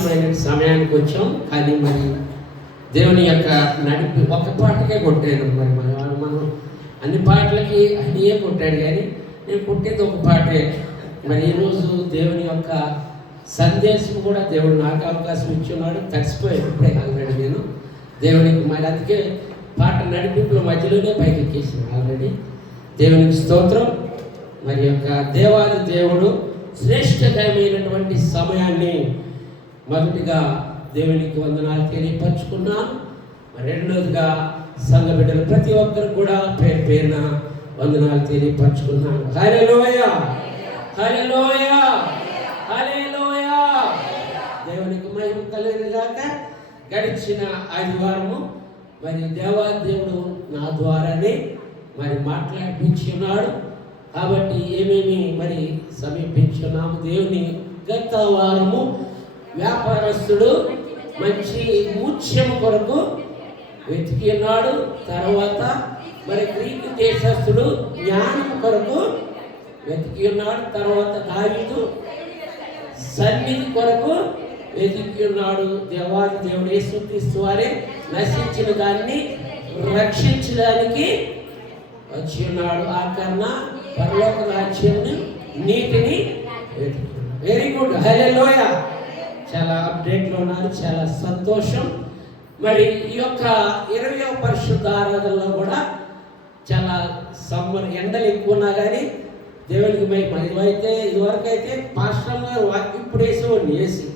ప్రాముఖ్యమైన సమయానికి వచ్చాం. కానీ మరి దేవుని యొక్క నడిపి ఒక పాటకే కొట్టాను. మనం అన్ని పాటలకి అన్నీయే కొట్టాడు, కానీ నేను కొట్టేది ఒక పాటే. మరి ఈరోజు దేవుని యొక్క సందేశం కూడా దేవుడు నాకు అవకాశం ఇచ్చున్నాడు. తడిసిపోయాడు ఇప్పుడే ఆల్రెడీ నేను దేవునికి. మరి అందుకే పాట నడిపింపుల మధ్యలోనే పైకి ఎక్కేసాను ఆల్రెడీ. దేవునికి స్తోత్రం. మరి యొక్క దేవాది దేవుడు శ్రేష్టకరమైనటువంటి సమయాన్ని మొదటిగా దేవునికి వందనాలు తెలియపరచుకున్నాను. రెండోదిగా సంఘ బిడ్డలు ప్రతి ఒక్కరు కూడా పేరు పేరున వందనాలు తెలియపరచుకున్నాను. హల్లెలూయా, హల్లెలూయా, హల్లెలూయా. దేవునికి మహిమ కలుగునుగాక. గడిచిన ఆదివారము మరి దేవాదేవుడు నా ద్వారానే మరి మాట్లాడిపించున్నాడు. కాబట్టి ఏమేమి మరి సమీపించున్నాము దేవుని. గత వారము వ్యాపారస్తుడు మంచి మూత్యం కొరకు వెతికి ఉన్నాడు. తర్వాత మరి గ్రీకు దేశస్థుడు జ్ఞానం కొరకు వెతికి ఉన్నాడు. తర్వాత దావీదు సన్నిధి కొరకు వెతికి ఉన్నాడు. దేవాది దేవుడు యేసుక్రీస్తు వారే నశించిన దాన్ని రక్షించడానికి వచ్చి ఉన్నాడు. ఆ కన్నా పరలోక రాజ్యాన్ని నీతిని వెతికి. వెరీ గుడ్, హల్లెలూయా. చాలా అప్డేట్లో ఉన్నారు, చాలా సంతోషం. మరి ఈ యొక్క 20వ పరిశుద్ధ ఆరాధనలో కూడా చాలా సమ్మర్ ఎండలు ఎక్కువ ఉన్నా కానీ దేవునికి మహిమ. ఇదివరకైతే పాస్టర్ గారు వాక్యం ఇప్పుడు వేసేవాడిని ఏసీ.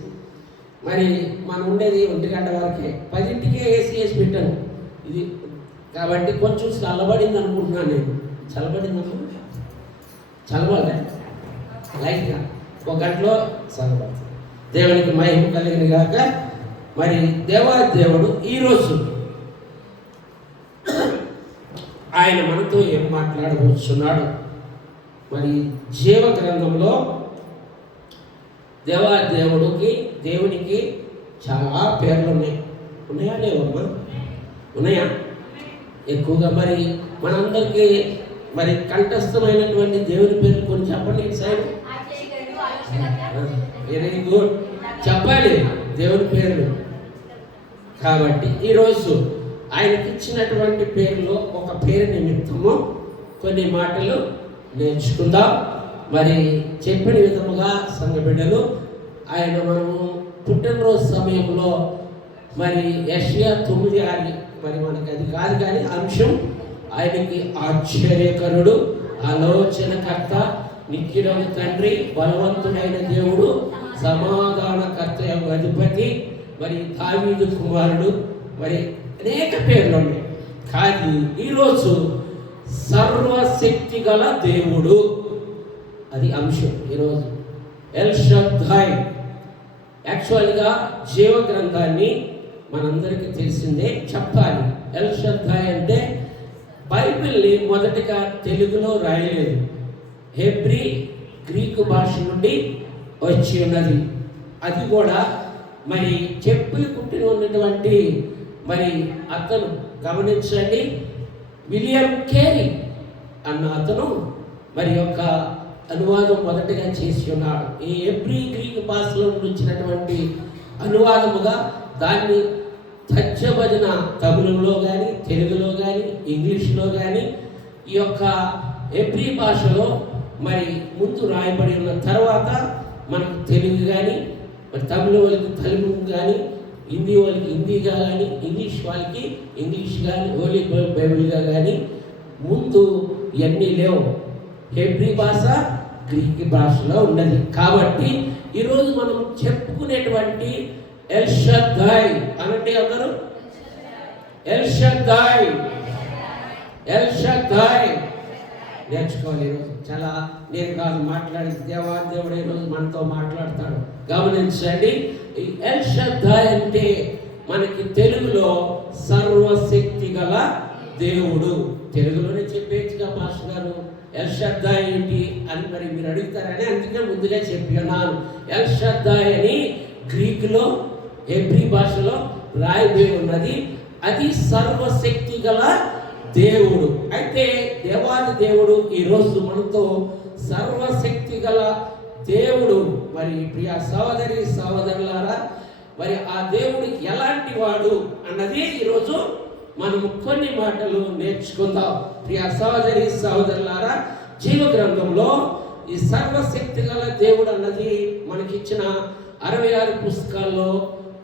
మరి మనం ఉండేది 1 గంట వరకే, 10ంటికే ఏసీ వేసి పెట్టాను ఇది. కాబట్టి కొంచెం చల్లబడింది అనుకుంటున్నాను నేను. చల్లబడింది అనుకుంటున్నా, చల్లబడలే లైట్గా 1 గంటలో చల్లబడుతుంది. దేవునికి మహిమ కలిగిన గాక. మరి దేవాదేవుడు ఈరోజు ఆయన మనతో ఏం మాట్లాడబోతున్నాడు. మరి జీవ గ్రంథంలో దేవునికి చాలా పేర్లు ఉన్నాయి. ఉన్నాయా లేవమ్మా? ఉన్నాయా? ఎక్కువగా మరి మనందరికీ మరి కంఠస్థమైనటువంటి దేవుని పేర్లు కొన్ని చెప్పండి. సైడ్ వెరీ గుడ్, చెప్పాలి దేవుని పేర్లు. కాబట్టి ఈరోజు ఆయనకి ఇచ్చినటువంటి పేరులో ఒక పేరు నిమిత్తము కొన్ని మాటలు నేర్చుకుందాం. మరి చెప్పిన విధముగా సంఘ బిడ్డలు ఆయన మనము పుట్టినరోజు సమయంలో మరి యెషయా 9:6 మరి మనకి అది కాదు కానీ అంశం. ఆయనకి ఆశ్చర్యకరుడు, ఆలోచనకర్త, నిత్యుడైన తండ్రి, బలవంతుడైన దేవుడు, సమాధానకర్త, అధిపతి, మరి దావీదు కుమారుడు, మరి అనేక పేర్లు ఉన్నాయి. కానీ ఈరోజు సర్వశక్తి గల దేవుడు, అది అంశం ఈరోజు. ఎల్ షద్దాయ్. యాక్చువల్గా జీవ గ్రంథాన్ని మనందరికీ తెలిసిందే, చెప్పాలి. ఎల్ షద్దాయ్ అంటే బైబిల్ని మొదటిగా తెలుగులో రాయలేదు, హెబ్రీ గ్రీకు భాష నుండి వచ్చి ఉన్నది. అది కూడా మరి చెప్పులు కుట్టిన ఉన్నటువంటి మరి అతను గమనించండి, విలియం కేరీ అన్న అతను మరి యొక్క అనువాదం మొదటగా చేసి ఉన్నాడు. ఈ హెబ్రీ గ్రీకు భాషలో వచ్చినటువంటి అనువాదముగా దాన్ని తర్జమన తమిళంలో కానీ, తెలుగులో కానీ, ఇంగ్లీష్లో కానీ ఈ యొక్క హెబ్రీ భాషలో మరి ముందు రాయబడి ఉన్న తర్వాత మనకు తెలుగు కానీ, మరి తమిళ వాళ్ళకి తెలుగు కానీ, హిందీ వాళ్ళకి హిందీగా కానీ, ఇంగ్లీష్ వాళ్ళకి ఇంగ్లీష్ కానీ, హోలీ బైబిల్గా కానీ ముందు ఇవన్నీ లేవు. హెబ్రీ భాష గ్రీక్ భాషలో ఉన్నది. కాబట్టి ఈరోజు మనం చెప్పుకునేటువంటి ఎల్ షద్దాయ్ అనండి అందరూ. ఎల్ షద్దాయ్, ఎల్ షద్దాయ్ నేర్చుకోవాలి. ఈరోజు చాలా నేను కాదు మాట్లాడి, దేవాదేవుడు ఈరోజు మనతో మాట్లాడతాడు. గమనించండి, ఈ ఎల్ షద్దాయ్ అంటే మనకి తెలుగులో సర్వశక్తి గల దేవుడు. తెలుగులోనే చెప్పేచ్చుగా మాస్టర్ గారు ఎల్ షద్దాయ్ ఏంటి అని మరి మీరు అడుగుతారని అందుకే ముందుగా చెప్పి ఉన్నాను. ఎల్ షద్దాయ్ అని గ్రీకులో హెబ్రీ భాషలో రాయబడి ఉన్నది. అది సర్వశక్తి గల దేవుడు. అయితే దేవాది దేవుడు ఈరోజు మనతో సర్వశక్తి గల దేవుడు. మరి ప్రియ సహోదరి సహోదరులారా, మరి ఆ దేవుడు ఎలాంటి వాడు అన్నది ఈరోజు మనము కొన్ని మాటలు నేర్చుకుందాం. ప్రియ సహోదరి సహోదరులారా, జీవ గ్రంథంలో ఈ సర్వశక్తి గల దేవుడు అన్నది మనకిచ్చిన 66 పుస్తకాల్లో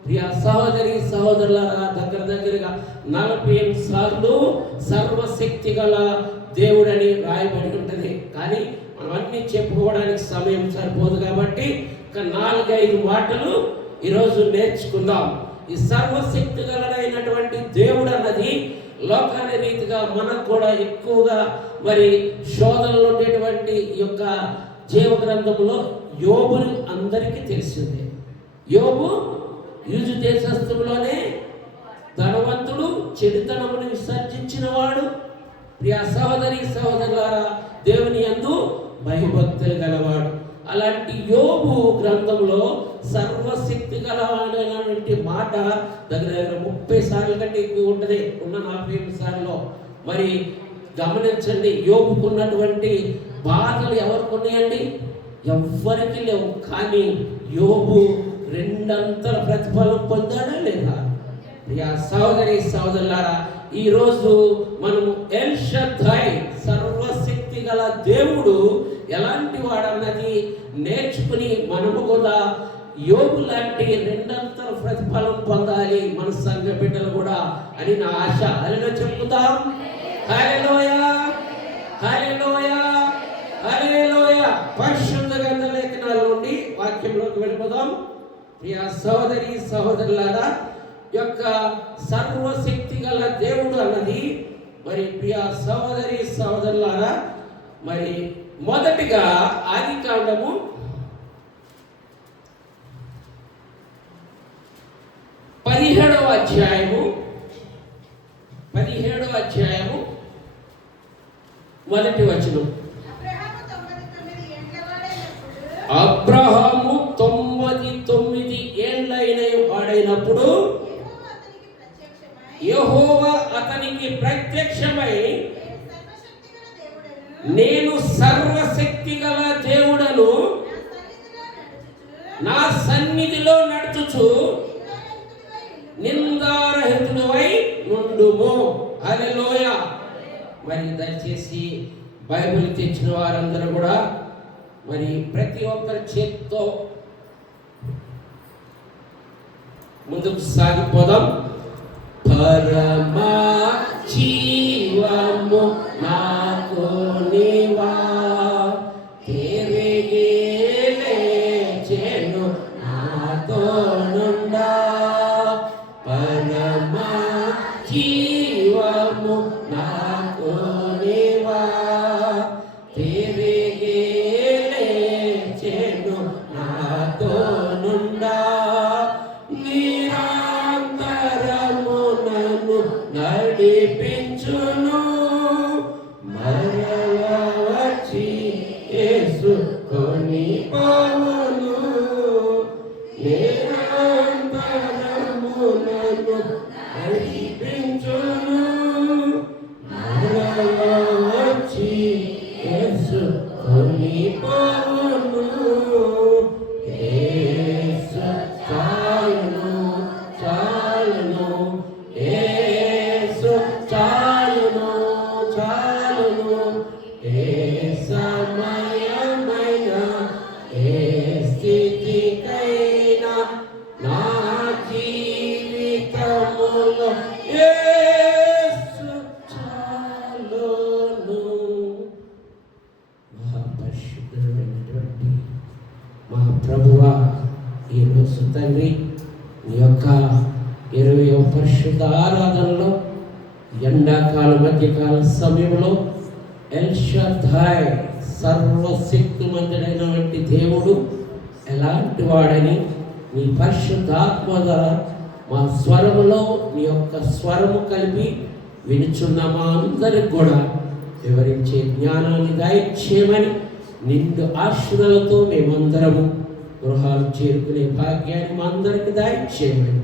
ప్రియ సహోదరి సహోదరులారా దగ్గరగా 48 సార్లు సర్వశక్తి గల దేవుడని రాయబడి ఉంటుంది. కానీ మనం అన్ని చెప్పుకోవడానికి సమయం సరిపోదు కాబట్టి ఒక 4-5 మాటలు ఈరోజు నేర్చుకుందాం. ఈ సర్వశక్తి గలైనటువంటి దేవుడు అన్నది లోకాల రీతిగా మనకు కూడా ఎక్కువగా మరి శోధనలో ఉండేటువంటి ఈ యొక్క జీవ గ్రంథంలో యోబుని అందరికీ తెలిసిందే. యోబు యూజు దేశస్థులోనే ధనవంతుడు, చెడుతనమును విసర్జించిన వాడు. ప్రియ సహోదరి సహోదరులారా, దేవుని యందు భయభక్తులు గలవాడు. అలాంటి యోబు గ్రంథంలో సర్వశక్తి గలవాడైనటువంటి మాట దగ్గర 30 సార్లు కంటే ఎక్కువ ఉంటుంది. ఉన్న 48 సార్లు. మరి గమనించండి, యోబుకున్నటువంటి బాధలు ఎవరికి ఉన్నాయండి? ఎవ్వరికి లేవు. కానీ యోబు 2 అంతల ప్రతిఫలం పొందాడా లేదా? ప్రియ సహోదరి సహోదరులారా, ఈరోజు మనము ఎల్ షద్దై సర్వశక్తి గల దేవుడు ఎలాంటి వాడన్నది నేర్చుకుని మనము కూడా యోబు లాంటి 2 అంతల ప్రతిఫలం పొందాలి మన సంఘ బిడ్డలు కూడా అని నా ఆశ. హల్లెలూయా చెప్పుదాం. హల్లెలూయా, హల్లెలూయా, హల్లెలూయా. పరిశుద్ధ గ్రంథ లేఖనాల నుండి వాక్యంలోకి వెళ్ళిపోదాం. ప్రియ సహోదరి సహోదరులారా, యొక్క సర్వశక్తి గల దేవుడు అన్నది మరి ప్రియ సహోదరి సహోదరులారా, మరి మొదటిగా ఆదికాండము 17వ అధ్యాయము 1వ వచనం. అబ్రహాము 99 ఏండ్లైన వాడైనప్పుడు యెహోవా అతనికి ప్రత్యక్షమై, నేను సర్వశక్తి గల దేవుడను, నా సన్నిధిలో నడుచుచు నిందారహితుడవై నుండుము. హల్లెలూయా. మరి దయచేసి బైబిల్ తెచ్చిన వారందరూ కూడా మరి ప్రతి ఒక్కరి చేతితో ముందుకు సాగిపోదాం. పరమా జీవము నాకు నీవా, తిరిగి లేచెను నాతో నుండా. పరమా జీవము నాకు నీవా, తిరిగి లేచెను నాతో నుండా. నడిపించును మరల వచ్చి యేసుకొని పోవును. నిరంతరమునను నడిపించును మరల వచ్చి యేసుకొని పోవును. యేసు చాలును, చాలును, చాలును, చాలును. ఏ సమయమైన ఏ స్థితికైనా నా జీవితములో యేసు చాలును. మహాపరిశుద్ధుడైనటువంటి మా ప్రభువా, ఈరోజు తండ్రి నీ యొక్క 20వ పరిశుద్ధ ఆరాధనలో ఎండాకాల మధ్యకాల సమయంలో ఎల్ షద్దై సర్వశక్తిమంతుడైనటువంటి దేవుడు ఎలాంటి వాడని నీ పరిశుద్ధాత్మ ద్వారా మా స్వరములో నీ యొక్క స్వరము కలిపి వినుచున్న మా అందరికి కూడా వివరించే జ్ఞానాన్ని దయచేయమని, నిండు ఆశీర్వాదాలతో మేమందరము గృహాలు చేరుకునే భాగ్యాన్ని మా అందరికి దయచేయమని,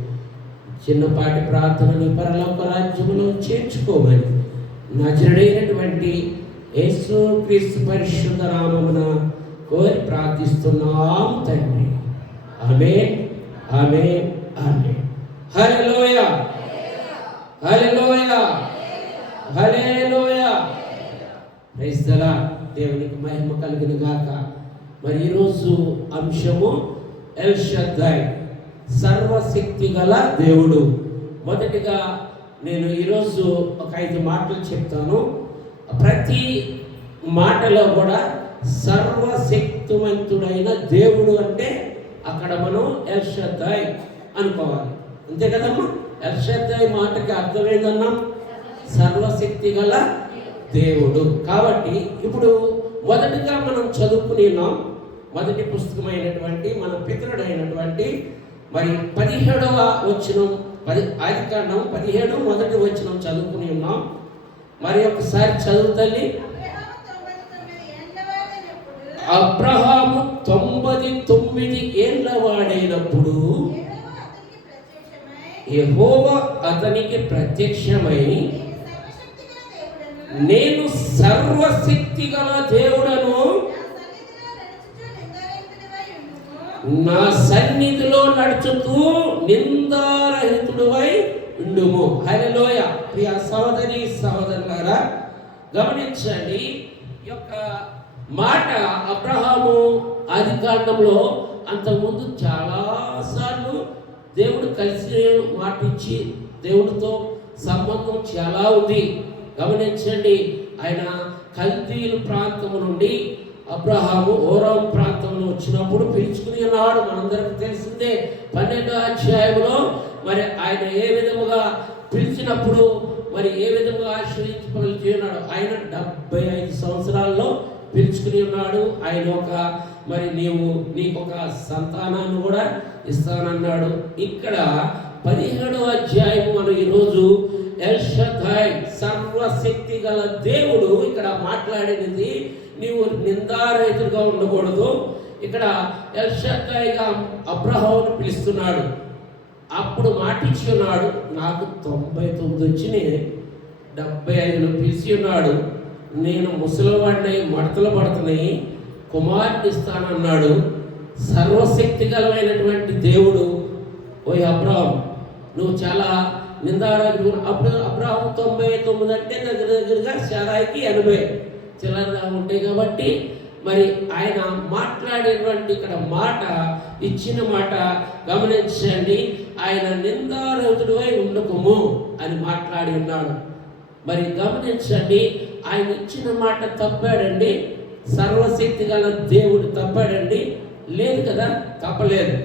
చిన్నపాటి ప్రార్థనని పరలోక రాజ్యములో చేర్చుకోమని నజరుడైనటువంటి యేసుక్రీస్తు పరిశుద్ధ నామమున కోరి ప్రార్థిస్తున్నాం తండ్రి. ఆమేన్, ఆమేన్, ఆమేన్. హల్లెలూయా, హల్లెలూయా, హల్లెలూయా. Praise the lord. దేవునికి మహిమ కలుగును గాక. మరి ఈరోజు అంశము ఎల్ షద్దై, సర్వశక్తి గల దేవుడు. మొదటిగా నేను ఈరోజు ఒక 5 మాటలు చెప్తాను. ప్రతి మాటలో కూడా సర్వశక్తివంతుడైన దేవుడు అంటే అక్కడ మనం ఎల్ షద్దై అనుకోవాలి. అంతే కదమ్మా? ఎల్ షద్దై మాటకి అర్థం ఏందన్నాం? సర్వశక్తి గల దేవుడు. కాబట్టి ఇప్పుడు మొదటిగా మనం చదువుకుని ఉన్నాం మొదటి పుస్తకమైనటువంటి మన పితరుడైనటువంటి మరి 17వ వచనం, ఆదికాండం 17 మొదటి వచనం చదువుకుని ఉన్నాం. మరి ఒకసారి చదువుతల్లి. అబ్రహాము 99 ఏళ్ల వాడైనప్పుడు యెహోవా అతనికి ప్రత్యక్షమై, నేను సర్వశక్తి గల దేవుడను, నా సన్నిధిలో నడుచుతూ నిందారహితుడివై ఉండుము. హల్లెలూయా. ప్రియ సహోదరి సహోదరులారా, గమనించండి. ఈ యొక్క మాట అబ్రహాము ఆదికాండంలో అంతకుముందు చాలాసార్లు దేవుడు కలిసి మాట ఇచ్చి దేవుడితో సంబంధం చాలా ఉంది. గమనించండి. ఆయన కల్దీలు ప్రాంతము నుండి అబ్రహాము ఓరాం ప్రాంతంలో వచ్చినప్పుడు పిలుచుకుని ఉన్నాడు. మనందరికి తెలిసిందే. 12వ అధ్యాయంలో మరి ఆయన ఏ విధముగా పిలిచినప్పుడు మరి ఏ విధముగా ఆశ్రయించి ఉన్నాడు. ఆయన 75 సంవత్సరాల్లో పిలుచుకుని ఉన్నాడు. ఆయన ఒక మరి నీకు ఒక సంతానాన్ని కూడా ఇస్తానన్నాడు. ఇక్కడ 17వ అధ్యాయం మనం ఈరోజు ఎల్ షద్దై, సర్వశక్తి గల దేవుడు ఇక్కడ మాట్లాడినది. నీవు నిందారహితుడుగా ఉండకూడదు. ఇక్కడ ఎల్ షద్దైగా అబ్రహామును పిలుస్తున్నాడు. అప్పుడు మాటిచ్చి ఉన్నాడు, నాకు 99 వచ్చినాయి, 75 పిలిచి ఉన్నాడు. నేను ముసలివాడిని, మడతలు పడుతున్నాయి, కుమారుని ఇస్తానన్నాడు. సర్వశక్తి గలమైనటువంటి దేవుడు, ఓ అబ్రహాం నువ్వు చాలా నిందారాజు. అప్పుడు అబ్రహాము 99 అంటే దగ్గరగా శారాయికి 80 చిల్లరగా ఉంటాయి. కాబట్టి మరి ఆయన మాట్లాడేటువంటి ఇక్కడ మాట, ఇచ్చిన మాట గమనించండి. ఆయన నిందారహితుడివై ఉండకుము అని మాట్లాడి ఉన్నాడు. మరి గమనించండి, ఆయన ఇచ్చిన మాట తప్పాడండి? సర్వశక్తి గల దేవుడు తప్పాడండి? లేదు కదా, తప్పలేదు.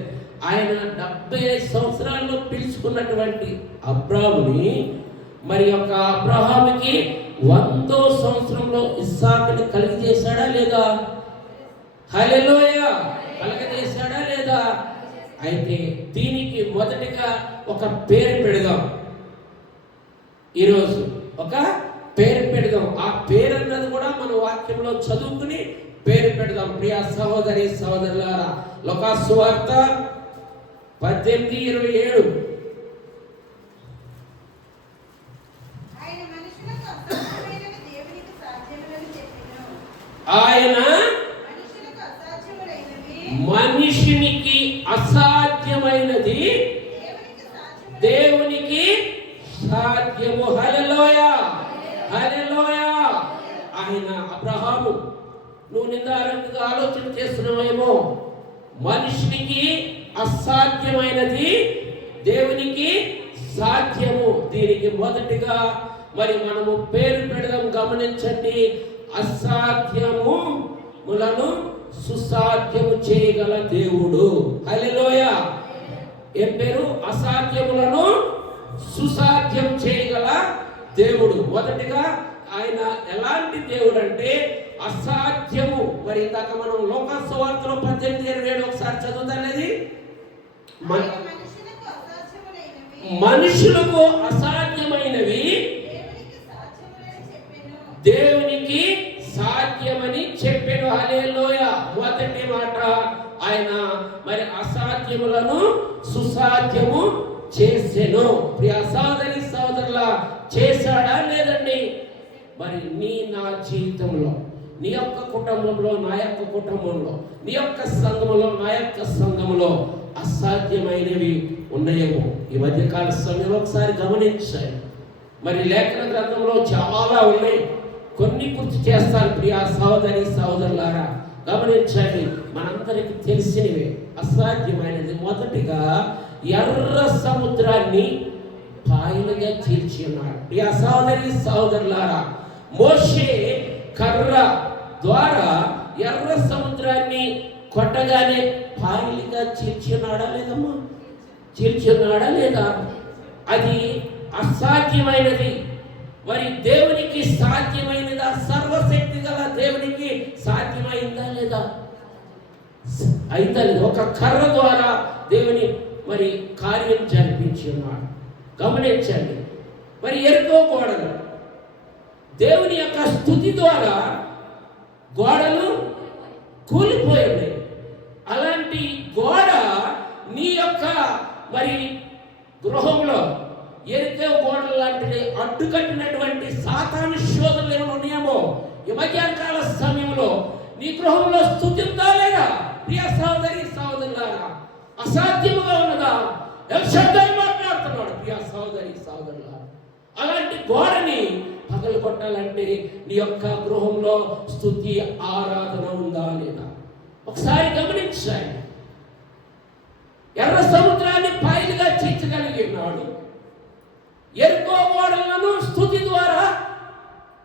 ఆయన 75 సంవత్సరాల్లో పిలుచుకున్నటువంటి అబ్రాహాముని మరి యొక్క అబ్రహాముకి 100వ సంవత్సరంలో ఇస్సాకుని కలిగజేశాడా లేదా? హల్లెలూయా. కలగజేశాడా లేదా? అయితే దీనికి మొదటిగా ఒక పేరు పెడదాం. ఈరోజు ఒక పేరు పెడదాం. ఆ పేరు అన్నది కూడా మన వాక్యంలో చదువుకుని పేరు పెడదాం. ప్రియ సహోదరి సహోదరులారా, లూకా సువార్త 18:27. ఆయన మనిషినికి అసాధ్యమైనది దేవునికి సాధ్యము. హల్లెలూయా, హల్లెలూయా. ఆయన అబ్రహాము, నువ్వు నిదానంగా ఆలోచన చేస్తున్నావేమో, మనిషినికి అసాధ్యమైనది దేవునికి సాధ్యము. దీనికి మొదటిగా మరి మనము పేరు పెడదాం. గమనించండి, అసాధ్యములను సుసాధ్యము చేయగల దేవుడు. హల్లెలూయా. ఏం పేరు? అసాధ్యములను సుసాధ్యం చేయగల దేవుడు. మొదటిగా ఆయన ఎలాంటి దేవుడు అంటే అసాధ్యము. మరి ఇందాక మనం లూకా సువార్తలో 18:27 ఒకసారి చదువుతానేది. మనుషులకు అసాధ్యమైనవి దేవునికి సాధ్యమని చెప్పెను. హల్లెలూయా. మొదటి మాట, ఆయన మరి అసాధ్యములను సుసాధ్యము చేసెను. ప్రియ సోదరి సోదరుల, చేశాడా లేదండి? మరి నా జీవితంలో, నీ యొక్క కుటుంబంలో, నా యొక్క కుటుంబంలో, నీ యొక్క సంఘములో, నా యొక్క సంఘములో అసాధ్యమైనవి ఉన్నాయేమో. ఈ మధ్యకాల సమయంలో ఒకసారి గమనించాలి. మరి లేఖన గ్రంథంలో చాలా ఉన్నాయి, కొన్ని గుర్తు చేస్తాను ప్రియా సహోదరి సహోదరులారా. గమనించండి, మనందరికీ తెలిసినవే. అసాధ్యమైనది మొదటిగా ఎర్ర సముద్రాన్ని పాయలుగా చీల్చి ఉన్నాడు. ప్రియా సహోదరి సహోదరులారా, మోషే కర్ర ద్వారా ఎర్ర సముద్రాన్ని కొట్టగానే పాయలుగా చీల్చి ఉన్నాడా లేదమ్మా? చీల్చి ఉన్నాడా లేదా? అది అసాధ్యమైనది. మరి దేవునికి సాధ్యమైనదా? సర్వశక్తి గల దేవునికి సాధ్యమైందా లేదా? అయితే ఒక కర్ర ద్వారా దేవుని మరి కార్యం జరిపించి ఉన్నాడు. గమనించండి, మరి ఎరుకో గోడలు దేవుని యొక్క స్తుతి ద్వారా గోడలు కూలిపోయింది. అలాంటి గోడ నీ యొక్క మరి గృహంలో ఎరుకో గోడలు లాంటిది అడ్డుకట్టినటువంటి సాతాను శోధనలు ఏమైనా ఉన్నాయేమో ఈ మధ్యాహ్నకాల సమయంలో నీ గృహంలో స్తుతి ఉందా లేదా? ప్రియ సహోదరి సహోదరులారా, అసాధ్యముగా ఉన్నదా? ఎల్షద్దై మాట్లాడుతున్నాడు. ప్రియ సహోదరి సహోదరులారా, అలాంటి గోడని పగలు కొట్టాలంటే నీ యొక్క గృహంలో స్తుతి ఆరాధన ఉందా లేదా? ఒకసారి గమనించండి. ఎర్ర సముద్రాన్ని పాయలుగా చీల్చగలిగినాడు. ఎరుకో గోడలను స్తుతి ద్వారా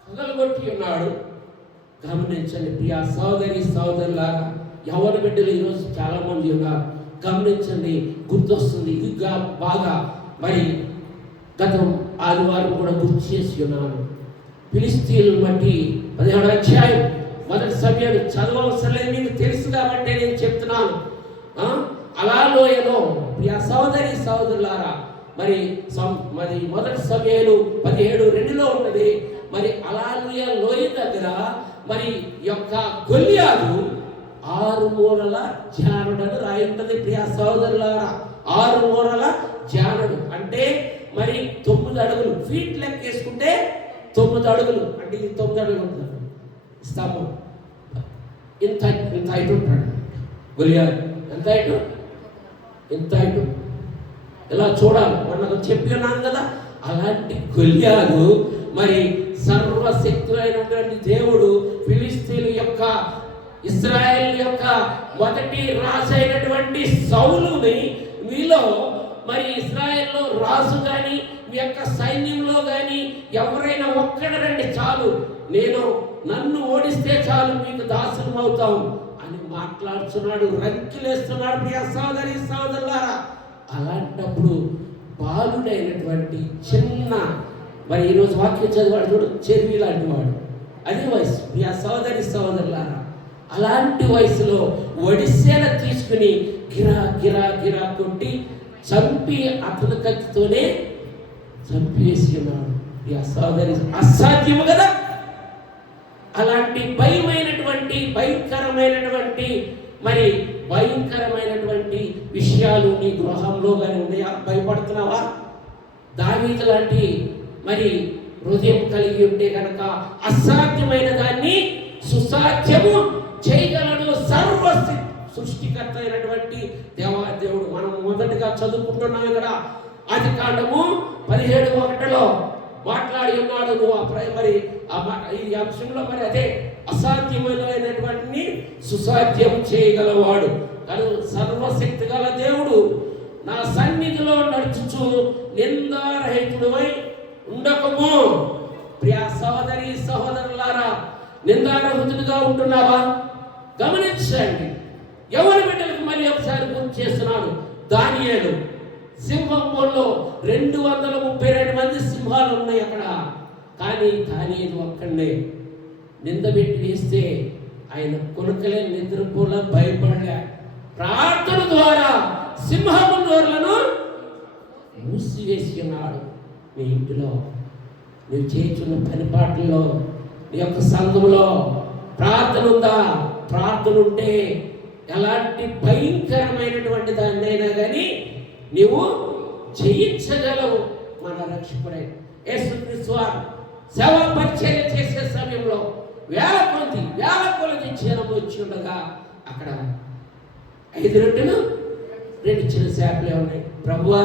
పగలగొట్టి ఉన్నాడు. గమనించండి ప్రియ సహోదరి సహోదరులారా, యవ్వన బిడ్డలు ఈరోజు చాలా మంది ఉన్నారు. గమనించండి, గుర్తొస్తుంది. ఇది బాగా మరి గతం ఆదివారం కూడా గుర్తు చేసి ఉన్నాను. ఫిలిస్తీన్లను బట్టి 17వ అధ్యాయం మొదటి సమయాలు చదవవసరం లేదు, మీకు తెలుసు కాబట్టి నేను చెప్తున్నాను. అలా లోయలో ప్రియ సహోదరి సహోదరులారా, మరి మొదటి సమయాలు 17:2 ఉన్నది. మరి అలా లోయ దగ్గర మరి యొక్క గొల్యాదు 6 మూరల జానుడని రాయుంటది. ప్రియ సహోదరులారా, 6 మూరల జానుడు అంటే మరి 9 అడుగులు. ఫీట్ లెక్క వేసుకుంటే 9 అడుగులు. అంటే ఇది 9 అడుగులు ఉంటుంది స్తంభం. ఇంత హైట్ ఉంటాడు గొల్యాదు. ఎంత హైట్? ఇంత హైట్. ఇలా చూడాలి. మొన్న చెప్పి ఉన్నాను కదా, అలాంటి గొల్యాదు మరి సర్వశక్తులైనటువంటి దేవుడు ఫిలిస్తీన్ల యొక్క ఇశ్రాయేల్ యొక్క మొదటి రాజు అయినటువంటి సౌలుని మీలో మరి ఇశ్రాయేల్లో రాజు కానీ మీ యొక్క సైన్యంలో కానీ ఎవరైనా ఒక్కడు రండి చాలు, నన్ను ఓడిస్తే చాలు, మీకు దాసులం అవుతాం అని మాట్లాడుతున్నాడు, రంకిలేస్తున్నాడు. ప్రియ సోదరి సోదరులారా, అలాంటప్పుడు బాలుడైనటువంటి చిన్న మరి ఈరోజు వాక్యం చదివాడు చూడు, చెర్వి లాంటి వాడు, అదే వయసు. ప్రియ సోదరి సోదరులారా, అలాంటి వయసులో ఒడిసేల తీసుకుని గిరా గిరా గిరా కొట్టి చంపి అతని కత్తితోనే చంపేసి ఉన్నాడు. ప్రియ సోదరి, అసాధ్యము కదా. అలాంటి భయంకరమైనటువంటి విషయాలు నీ గృహంలో కానీ ఉన్నాయా? భయపడుతున్నావా? దావీదు లాంటి మరి హృదయం కలిగి ఉంటే కనుక అసాధ్యమైన దాన్ని సుసాధ్యము చేయగలడు సర్వ సృష్టికర్త అయినటువంటి దేవుడు. మనం మొదటిగా చదువుకుంటున్నాం ఇక్కడ ఆదికాండము 17:1 మాట్లాడి ఉన్నాడు. మరి ఈ అంశంలో మరి అదే అసాధ్యమైనటువంటి సుసాధ్యం చేయగలవాడు. కానీ సర్వశక్తి గల దేవుడు నా సన్నిధిలో నడుచుచు నిందారహితుడివై ఉండకము. ప్రియ సహోదరి సహోదరులారా, నిందారహితుడిగా ఉంటున్నావా? గమనించండి. ఎవరి బిడ్డలకు మళ్ళీ ఒకసారి గుర్తు చేస్తున్నాడు. దానియేలు సింహంలో 232 మంది సింహాలు ఉన్నాయి అక్కడ. కానీ దానియేలు ఒక్కడే నిందబెట్టి వేస్తే ఆయన కొనుకలే, నిద్రపోలే, భయపడలే. ప్రార్థన ద్వారా సింహము నోర్లను మూసివేసి ఉన్నాడు. నీ ఇంటిలో నువ్వు చేస్తున్న పనిపాట్లలో నీ యొక్క సంఘంలో ప్రార్థన ఉందా? ప్రార్థన ఉంటే ఎలాంటి భయంకరమైనటువంటి దాన్నైనా కానీ నీవు జయించగలవు. మన రక్షకుడే యేసుక్రీస్తు వారు సేవా పరిచర్య చేసే సమయంలో వేల కొలది జనం వచ్చి ఉండగా అక్కడ 5 రొట్టెలు 2 చిన్న చేపలే ఉన్నాయి. ప్రభువా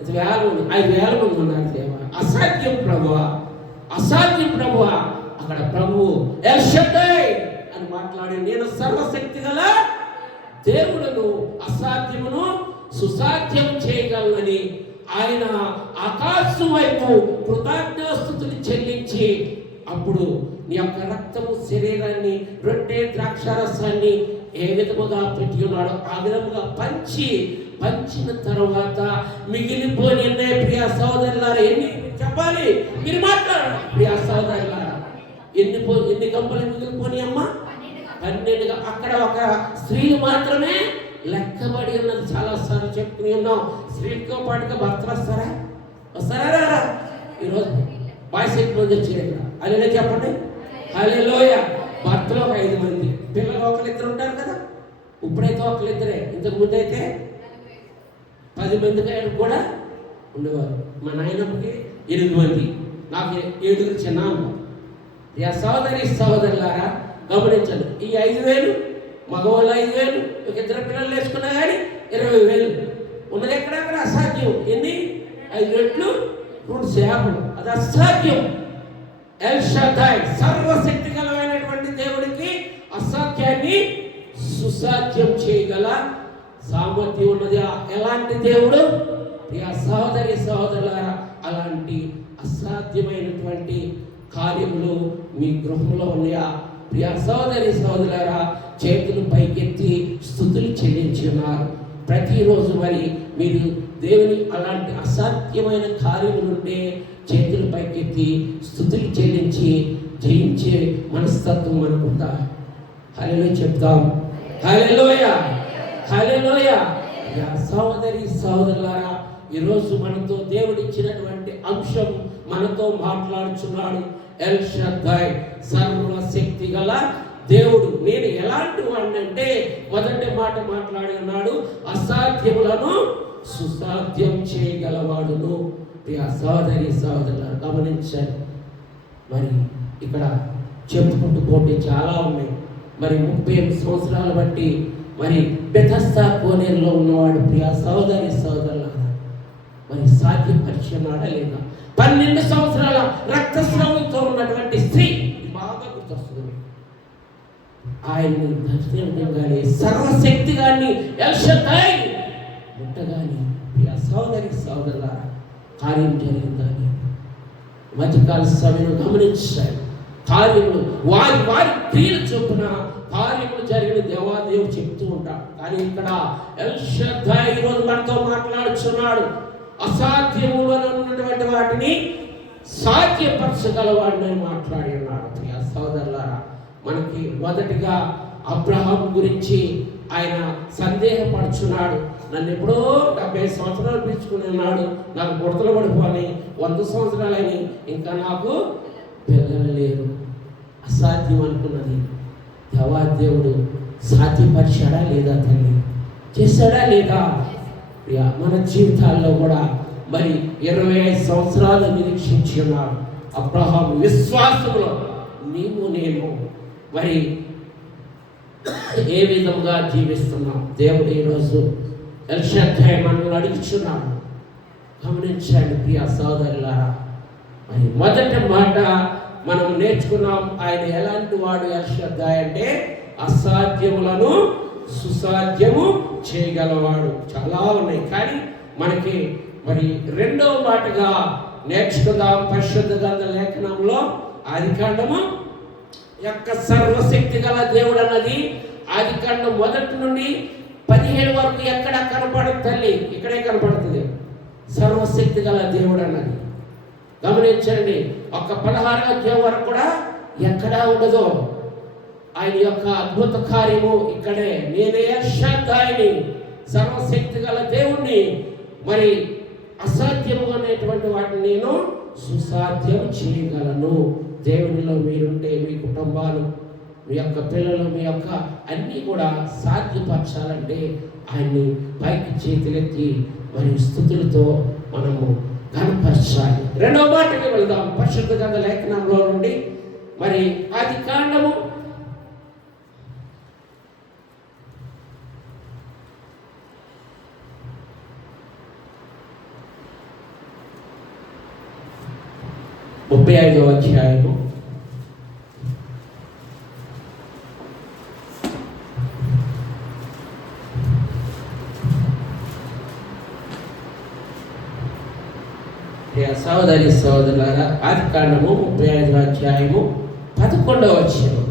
5,000 మంది ఉన్నారు దేవా, అసాధ్యం ప్రభువా, అసాధ్యం ప్రభువా. అక్కడ ప్రభువు ఎల్ షద్దై అని మాట్లాడి, నేను సర్వశక్తి గల దేవుడును, అసాధ్యమును సుసాధ్యం చేయగలనని ఆయన ఆకాశం వైపు కృతజ్ఞాస్తుతులు చెల్లించి, అప్పుడు నీ యొక్క రక్తము శరీరాన్ని, రొట్టె ద్రాక్షారసాన్ని ఏ విధముగా పెట్టి ఉన్నాడో ఆ విధముగా పంచిన తర్వాత మిగిలిపోయి ప్రియా సహోదరులారా, ఎన్ని చెప్పాలి మీరు మాట్లాడాలి ప్రియా సహోదరులారా, ఎన్ని గంపలు మిగిలిపోయి అమ్మా? 12. అక్కడ ఒక స్త్రీలు మాత్రమే లెక్కబడి ఉన్నది. చాలా సార్లు చెప్పుకుని ఉన్నాం. స్త్రీలతో పాటుగా భర్తలు వస్తారా? ఈరోజు బాయ్స్ ఎక్కువ మంది వచ్చారు. అలా చెప్పండి, హల్లెలూయా. భర్తలో ఒక 5 మంది, పిల్లలు 1-2 ఉంటారు కదా. ఇప్పుడైతే 1-2, ఇంతకు ముందు అయితే 10 మంది కూడా ఉండేవారు. మా నాయనమ్మకి 8 మంది, నాకు 7 చిన్న అమ్మ. సహోదరులారా గమనించండి, ఈ 5,000 మగవాళ్ళు 5,000, ఒక 2 పిల్లలు వేసుకున్నా కానీ 20,000 ఉన్నది. ఎక్కడెక్కడ అసాధ్యం. ఎన్ని? 5 రెట్లు 2 చేపలు, అది అసాధ్యం. ఎల్ షద్దై సర్వశక్తి గలమైనటువంటి దేవుడికి అసాధ్యాన్ని సుసాధ్యం చేయగల సామర్థ్యం ఉన్నది. ఎలాంటి దేవుడు? సహోదరులారా, అలాంటి అసాధ్యమైనటువంటి కార్యములు మీ గృహంలో ఉన్నాయా? సహోదరులారా, చేతులు పైకెత్తి స్తుతులు చెల్లించున్నారు ప్రతిరోజు. మరి మీరు దేవుని అలాంటి అసాధ్యమైన కార్యములుంటే చేతులు పైకెత్తి స్తుతులు చెల్లించి జయించే మనస్తత్వం అనుకుంటా. హల్లెలూయా చెప్తాం. హల్లెలూయా, హల్లెలూయా. సహోదరులారా, ఈరోజు మనతో దేవుడిచ్చినటువంటి అంశం మనతో మాట్లాడుచున్నాడు. ఎల్ షద్దై సర్వశక్తి గల దేవుడు. నేను ఎలాంటి వాడిని అంటే, మొదటి మాట మాట్లాడి ఉన్నాడు, అసాధ్యములను సుసాధ్యం చేయగలవాడును. సహోదరులారా గమనించాలి. మరి ఇక్కడ చెప్పుకుంటూ పోతే చాలా ఉన్నాయి. మరి 38 సంవత్సరాలు బట్టి మరి బెతస్దా కోనేరులో ఉన్నవాడు సహోదరులారా, మరి సాధ్యపరిచినాడా లేదా? 12 సంవత్సరాల రక్తస్రావంతో ఉన్నటువంటి స్త్రీ, బాగా గుర్తొస్తుంది. ఆయన్ని దర్శించగానే సర్వశక్తి గాని ఎల్ షద్దై ముట్టగాని సహోదరులారా కార్యం జరిగిందని మధ్యకాల సమయంలో గమనించారు. కార్యములు వారి క్రియలు చొప్పున కార్యములు జరిగిన దేవాదేవుడు చెప్తూ ఉంటాడు. కానీ ఇక్కడ ఎల్ షద్దై ఈరోజు మనతో మాట్లాడుచున్నాడు. అసాధ్యములను ఉన్నటువంటి వాటిని సాధ్యపరచగలవాడిని మాట్లాడి ఉన్నాడు. సహోదరులారా, మనకి మొదటిగా అబ్రహాం గురించి ఆయన సందేహపడుచున్నాడు. నన్ను ఎప్పుడో 70 సంవత్సరాలు పిలుచుకుని ఉన్నాడు, నాకు గుర్తలు పడిపోని 100 సంవత్సరాలని ఇంకా నాకు పిల్లలు లేరు. అసాధ్యం అనుకున్నది దేవాదేవుడు సాధ్యపరిచాడా లేదా? తల్లి చేశాడా లేదా? మన జీవితాల్లో కూడా మరి 25 సంవత్సరాలు నిరీక్షించి ఉన్నాడు అబ్రహాం. విశ్వాసంలో నేను మరి ఏ విధంగా జీవిస్తున్నాం? దేవుడు ఈరోజు ఎల్ షద్దై మనల్ని అడుగుచున్నాడు. గమనించండి ప్రియ సహోదరులారా. మరి మొదటి మాట మనం నేర్చుకున్నాం, ఆయన ఎలాంటి వాడు? ఎల్ షద్దై అంటే అసాధ్యములను సుసాధ్యము చేయగలవాడు. చాలా ఉన్నాయి, కానీ మనకి మరి రెండవ మాటగా నేర్చుకుందాం. పరిశుద్ధ గ్రంథ లేఖనంలో ఆదికాండము యొక్క సర్వశక్తి గల దేవుడు అన్నది ఆదికాండం 1 నుండి 17 వరకు ఎక్కడ కనపడదు తల్లి, ఇక్కడే కనపడుతుంది. సర్వశక్తి గల దేవుడు అన్నది గమనించండి. ఒక 16వ అధ్యాయం వరకు కూడా ఎక్కడా ఉండదు. ఆయన యొక్క అద్భుత కార్యము ఇక్కడే. నేనే షద్దైని, సర్వశక్తి గల దేవుణ్ణి. మరి అసాధ్యము అనేటువంటి వాటిని నేను సుసాధ్యం చేయగలను. దేవునిలో మీరుంటే మీ కుటుంబాలు, మీ యొక్క పిల్లలు, మీ యొక్క అన్నీ కూడా సాధ్యపరచాలంటే ఆయన్ని పైకి చేతులెత్తి మరి స్తుతులతో మనము కనపరచాలి. రెండవ మాటకి వెళ్దాం. పరిశుద్ధ గ్రంథ లేఖనంలో నుండి మరి ఆదికాండము 38 35వ అధ్యాయము. సహోదరి సహోదరులారా, ఆదికాండము 35వ అధ్యాయము 11వ వచనం.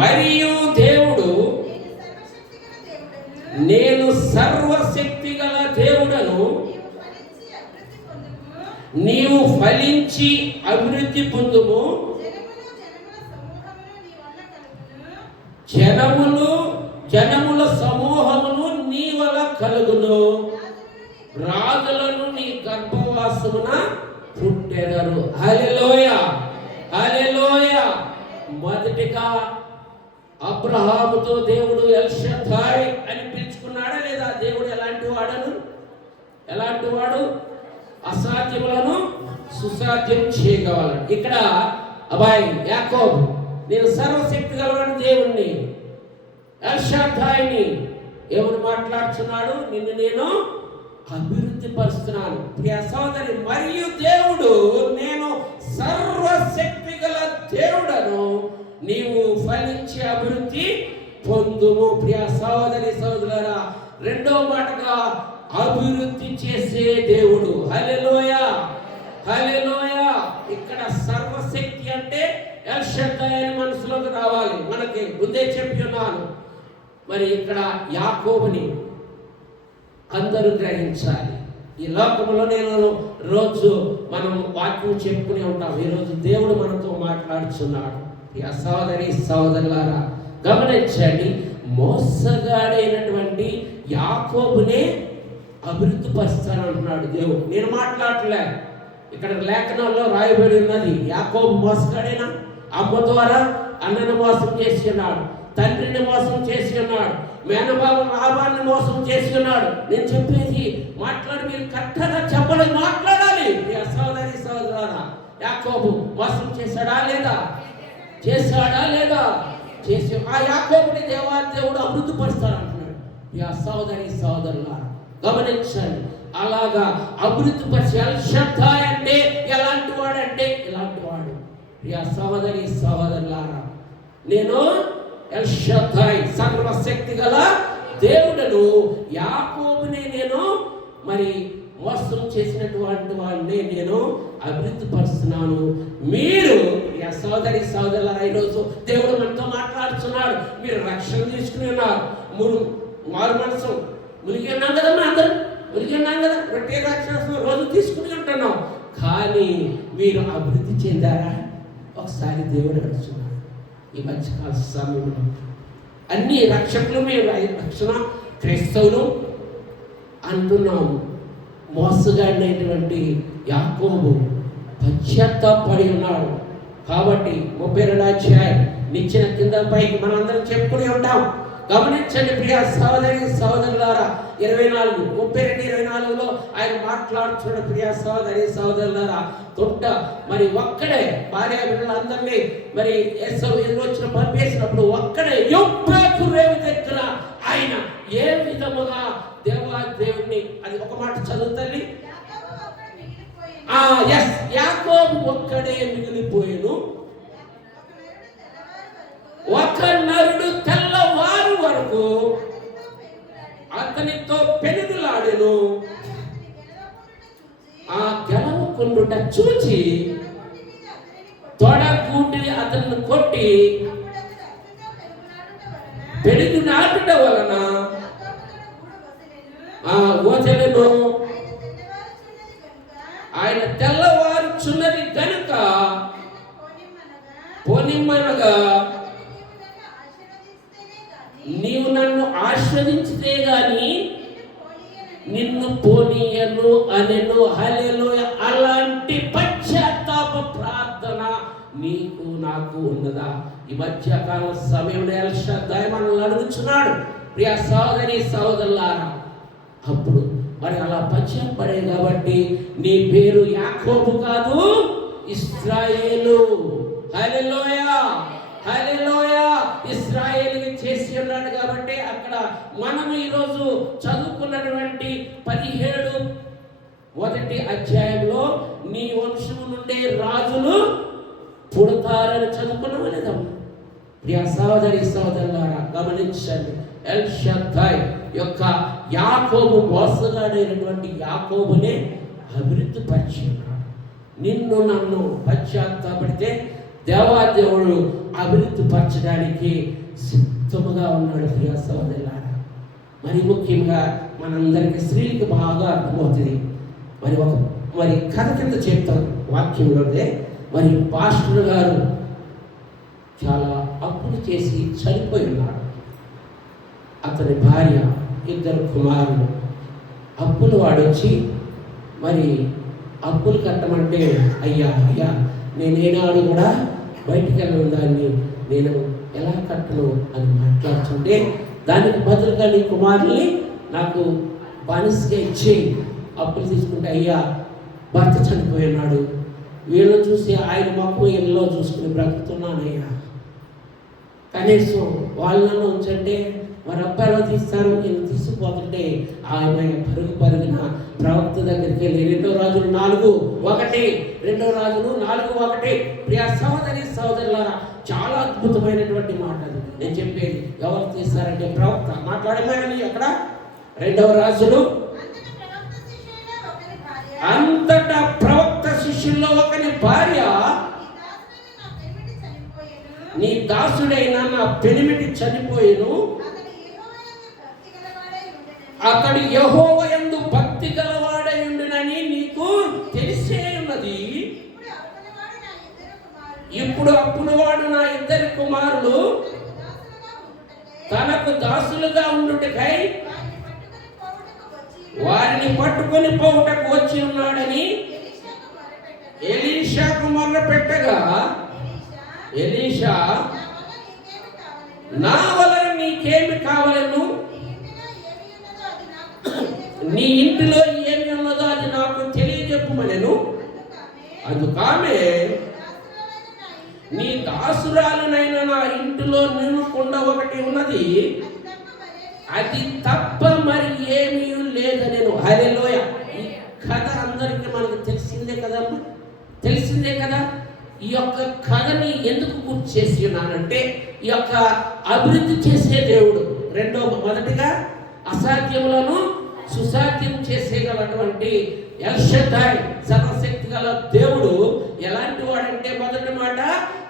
మరియు దేవుడు నేను సర్వశక్తి గల దేవుడను, నీవు ఫలించి అభివృద్ధి పొందుము, జనముల సమూహమును నీ వల్ల కలుగును, రాజులను నీ గర్భవాసమున పుట్టెదరు. హల్లెలూయా, హల్లెలూయా. మొదటిగా అబ్రహాముతో దేవుడు ఎల్ షద్దాయ్ అని పిలుచుకున్నాడా లేదా? దేవుడు ఎలాంటి వాడు? అసాధ్యములను సుసాధ్యం చేయగలడు. ఇక్కడ అబ్బాయి యాకోబు, నేను సర్వశక్తి గలవాడు దేవుణ్ణి, ఎల్ షద్దాయ్ని ఏమని మాట్లాడుతున్నాడు? నిన్ను నేను అభివృద్ధి పరుస్తున్నాను. ప్రియ సోదరి, మరియు దేవుడు నేను సర్వశక్తి గల దేవుడను, నీవు ఫలించి అభివృద్ధి పొందుము. ప్రియ సోదరి సోదరులారా, రెండో మాటగా అభివృద్ధి చేసే దేవుడు. హల్లెలూయా, హల్లెలూయా. ఇక్కడ సర్వశక్తి అంటే ఎల్ షద్దాయ్ అని మనసులోకి రావాలి. మనకి ముందే చెప్పి ఉన్నాను. మరి ఇక్కడ యాకోబుని అందరూ గ్రహించాలి. ఈ లోకంలో నేను రోజు మనం వాక్యం చెప్పుకునే ఉంటాం. ఈరోజు దేవుడు మనతో మాట్లాడుతున్నాడు. ఈ సహోదరి సహోదరులారా గమనించండి, మోసగాడైనటువంటి యాకోబునే అభివృద్ధి పరుస్తానంటున్నాడు దేవుడు. నేను మాట్లాడలే, ఇక్కడ లేఖనాల్లో రాయబడి ఉన్నది. యాకోబు మోసగాడైనా? అమ్మ ద్వారా అన్నను మోసం చేసి ఉన్నాడు, తండ్రిని మోసం చేసి ఉన్నాడు, మేనబాబు లాభాన్ని మోసం చేసి ఉన్నాడు. నేను చెప్పేది మాట్లాడి మీరు కరెక్ట్గా చెప్పలేదు, మాట్లాడాలి. సహోదరి సహోదరులారా, యాకోబు మోసం చేశాడా లేదా? చేసి ఆ యాకోబుని దేవుడు అభివృద్ధి పరుస్తాడంటున్నాడు. సహోదరి సహోదరులారా గమనించండి, అలాగా అభివృద్ధి పరిచి ఎల్ షద్దాయ్ అంటే ఎలాంటి వాడు అంటే ఇలాంటి వాడు. సహోదరి సహోదరులారా, నేను ఎల్ షద్దాయ్ సర్వశక్తి గల దేవుడను, యాకోబుని నేను మరి మోసం చేసినటువంటి వాడిని నేను అభివృద్ధి పరుస్తున్నాను. మీరు సహోదరి సహోదరులారా, ఈరోజు దేవుడు మనతో మాట్లాడుతున్నాడు. మీరు రక్షణ తీసుకుని ఉన్నారు, మారు మనసు మునిగి ఉన్నాం కదా, అందరూ మునిగి ఉన్నాం కదా, రొట్టె రక్షణ రోజు తీసుకుని ఉంటున్నాం. కానీ మీరు అభివృద్ధి చెందారా? ఒకసారి దేవుడు అడుగుతున్నాడు. ఈ మధ్యకాల సమయంలో అన్ని రక్షకులు మేము రక్షణ క్రైస్తవులు అంటున్నాము. మోసగాడినటువంటి యాకోబు పశ్చాత్తాపడి ఉన్నాడు. కాబట్టి 32వ అధ్యాయం నిచ్చిన కింద పైకి మనందరం చెప్పుకుని ఉంటాం. గమనించండి ప్రియ సహోదరి సహోదరులారా, 32-24లో ఆయన మాట్లాడుతున్నాడు. ప్రియ సహోదరి సహోదరులారా, తొట్ట మరి ఒక్కడే భార్య బిడ్డలందరినీ మరి ఏసావు ఎదురొచ్చిన పంపేసినప్పుడు ఒక్కడే యొప్పేకు రేవు దగ్గర ఆయన ఏ విధముగా దేవుణ్ణి, అది ఒక మాట చదువుతల్లి. యాకోబు ఒక్కడే మిగిలిపోయాను, ఒక నరుడు తెల్లవారు వరకు అతనితో పెనుగులాడెను. ఆ గెలవకుండుట చూచి తొడగూటి అతన్ని కొట్టి పెనుగులాడుట వలన వదలను. ఆయన తెల్లవారుచున్నది గనుక పోనిమ్మనగా నీవు నన్ను ఆశ్రదించితే గాని నిన్ను పోనీయను అనెను. హల్లెలూయా. అలాంటి పశ్చాత్తాప ప్రార్థన నీకు నాకు ఉన్నదా? ఈ మధ్యకాల సమయంలో ఎల్ షద్దాయ్ మనల్ని అడుగుతున్నాడు. ప్రియ సహోదరి సహోదరులారా, అప్పుడు మరి అలా పశ్చాత్తాపడే కాబట్టి నీ పేరు యాకోబు కాదు, ఇశ్రాయేలు. హల్లెలూయా, హల్లెలూయా. ఇశ్రాయేలుని చేసి ఉన్నాడు కాబట్టి అక్కడ మనం ఈరోజు చదువుకున్నటువంటి 17 మొదటి అధ్యాయంలో నీ వంశము నుండే రాజులు పుడతారని చదువుకున్నాం లేదమ్మా? ప్రియ సహోదరి సహోదరులారా గమనించండి. ఎల్ షద్దాయ్ యొక్క యాకోబు మోసగాడైనటువంటి యాకోబునే అభివృద్ధి పరిచున్నాడు. నిన్ను నన్ను పశ్చాత్తాపడితే దేవాదేవుడు అభివృద్ధి పరచడానికి సిద్ధముగా ఉన్నాడు. ప్రియ సహోదరులారా, మరి ముఖ్యంగా మనందరికీ స్త్రీలకు బాగా అర్థమవుతుంది. మరి కథ కింద చెప్తాను వాక్యంలోనే. మరి పాస్టర్ గారు చాలా అప్పులు చేసి చనిపోయి ఉన్నాడు. అతని భార్య, 2 కుమారులు. అప్పులు వాడొచ్చి మరి అప్పులు కట్టమంటే అయ్యా నేనేనాడు కూడా బయటికి వెళ్ళిన దాన్ని నేను ఎలా కట్టను అని మాట్లాడుతుంటే, దానికి బదులుగా నీ కుమారుల్ని నాకు బానిసగా ఇచ్చి అప్పులు తీసుకుంటే, అయ్యా భర్త చనిపోయినాడు, వీళ్ళు చూసి ఆయన మొక్క ఇళ్ళలో చూసుకుని బ్రతుకుతున్నానయ్యా, కనీసం వాళ్ళను ఉంచంటే మరి అబ్బాయిలో తీస్తారు. నేను తీసుకుపోతుంటే ఆయన పరుగున ప్రవక్త దగ్గరికి వెళ్ళి 2 రాజులు 4:1 2 రాజులు 4:1. ప్రియ సహోదరి సహోదరులారా, చాలా అద్భుతమైనటువంటి మాట అది నేను చెప్పేది. ఎవరు తీస్తారంటే ప్రవక్త మాట్లాడమని అక్కడ 2 రాజులు. అంతటా ప్రవక్త శిష్యుల్లో ఒకని భార్య, నీ దాసుడైన నా పెనిమిటి చనిపోయేను, అతడు యెహోవా యందు భక్తి గలవాడై ఉండునని నీకు తెలిసే ఉన్నది. ఇప్పుడు అప్పుడువాడు నా 2 కుమారులు తనకు దాసులుగా ఉండుటకై వారిని పట్టుకొని పోవుటకు వచ్చి ఉన్నాడని ఎలీషాకు మొర్ర పెట్టగా, ఎలీషా నా వలన నీకేమి కావాలను, నీ ఇంటిలో ఏమి ఉన్నదో అది నాకు తెలియజెప్పమనెను. అందుకామె, నీ దాసురాలనైన నా ఇంటిలో నిన్ను కుండ ఒకటి ఉన్నది, అది తప్ప మరి ఏమీ లేదనెను. హల్లెలూయా. ఈ కథ అందరికీ మనకు తెలిసిందే కదమ్మా, తెలిసిందే కదా. ఈ యొక్క కథని ఎందుకు గుర్తు చేసి ఉన్నానంటే, ఈ యొక్క అభివృద్ధి చేసే దేవుడు మొదటిగా అసాధ్యములను సుసాధ్యం చేసేగలటువంటి ఎల్ షద్దాయ్ సర్వశక్తి గల దేవుడు ఎలాంటి వాడంటే, మొదటి మాట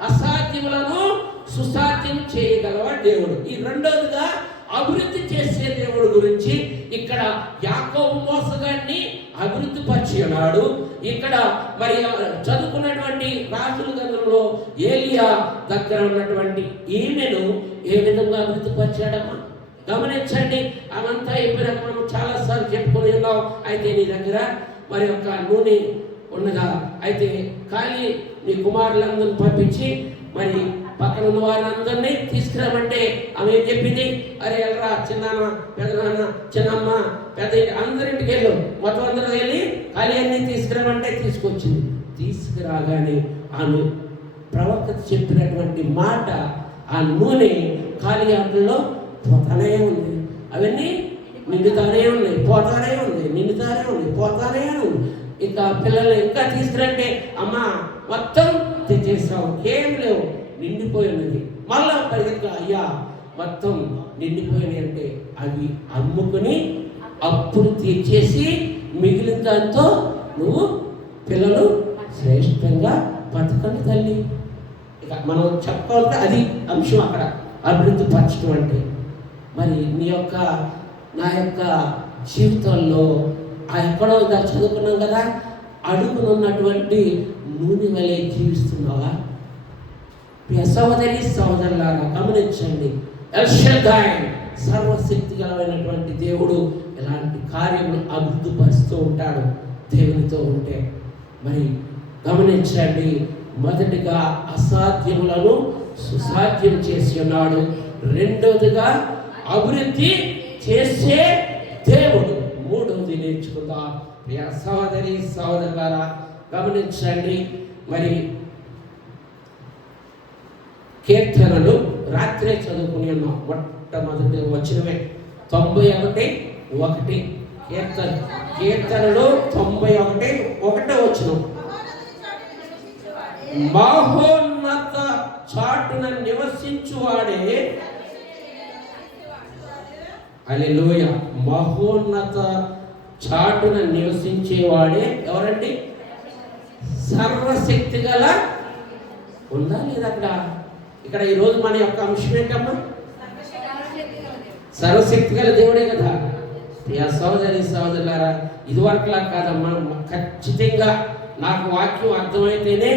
అసాధ్యములను సుసాధ్యం చేయగలవ దేవుడు. ఈ రెండోదిగా అభివృద్ధి చేసే దేవుడు గురించి ఇక్కడ యాకోబు మోసగాన్ని అభివృద్ధి పరిచి ఉన్నాడు. ఇక్కడ మరి చదువుకున్నటువంటి రాజుల గ్రంథంలో ఏలియా దగ్గర ఉన్నటువంటి ఈమెను ఏ విధంగా అభివృద్ధి పరిచాడమ్మా గమనించండి. అవంతా అయిపోయినాక మనం చాలాసార్లు చెప్పుకొని ఉన్నాం. అయితే నీ దగ్గర మరి ఒక నూనె ఉన్నదా, అయితే ఖాళీ నీ కుమారులందరిని పంపించి మరి పక్కన ఉన్న వారందరినీ తీసుకురామంటే ఆమె ఏం చెప్పింది, అరే వెళ్ళరా చిన్నాన్న, పెద్దనాన్న, చిన్నమ్మ, పెద్ద అందరింటికి వెళ్ళు, మొత్తం అందరూ వెళ్ళి ఖాళీ అన్నీ తీసుకురామంటే తీసుకొచ్చింది. తీసుకురాగానే ఆమె ప్రవక్త చెప్పినటువంటి మాట, ఆ నూనె ఖాళీ ఆటల్లో పోతానే ఉంది, అవన్నీ నిండుతానే ఉన్నాయి, పోతానే ఉంది, నిండుతానే ఉంది, పోతానే ఉంది. ఇంకా పిల్లల్ని ఇంకా తీసుకురంటే, అమ్మ మొత్తం తెచ్చేసావు, ఏం లేవు, నిండిపోయి ఉన్నది. మళ్ళా పరిగెత్తుగా, అయ్యా మొత్తం నిండిపోయినాయి అంటే అవి అమ్ముకుని అప్పుడు తీర్చేసి మిగిలిన దాంతో నువ్వు పిల్లలు శ్రేష్టంగా బతకండి తల్లి. ఇక మనం చెప్పాలంటే అది అంశం అక్కడ అభివృద్ధి పరచడం అంటే. మరి నా యొక్క జీవితంలో ఎక్కడో చదువుకున్నాం కదా, అడుగునున్నటువంటి నూనె వలె జీవిస్తున్నావా? సహోదరి సహోదరులారా గమనించండి. ఎల్ షద్దాయ్ సర్వశక్తి గలమైనటువంటి దేవుడు ఎలాంటి కార్యములు అభివృద్ధి పరుస్తూ ఉంటాడు దేవునితో ఉంటే. మరి గమనించండి, మొదటిగా అసాధ్యములను సుసాధ్యం చేసి ఉన్నాడు. రెండవదిగా అభివృద్ధి చేసే దేవుడు. మూడవది నేర్చుకుందాం ప్రియ సహోదరి సహోదరులారా గమనించండి. మరి కీర్తనలు రాత్రే చదువుకుని ఉన్నాం. మొట్టమొదటి వచ్చినవే 91:1 కీర్తనలు 91:1 మహోన్నత చాటున నివసించువాడే, హల్లెలూయా, మహోన్నత చాటున నివసించేవాడే ఎవరండి? సర్వశక్తి గల. ఉందా లేదా అక్కడ? ఇక్కడ ఈరోజు మన యొక్క అంశం ఏంటమ్మా? సర్వశక్తి గల దేవుడే కదా. సహోదరి సహోదరులారా, ఇదివరకులా కాదమ్మా. ఖచ్చితంగా నాకు వాక్యం అర్థమైతేనే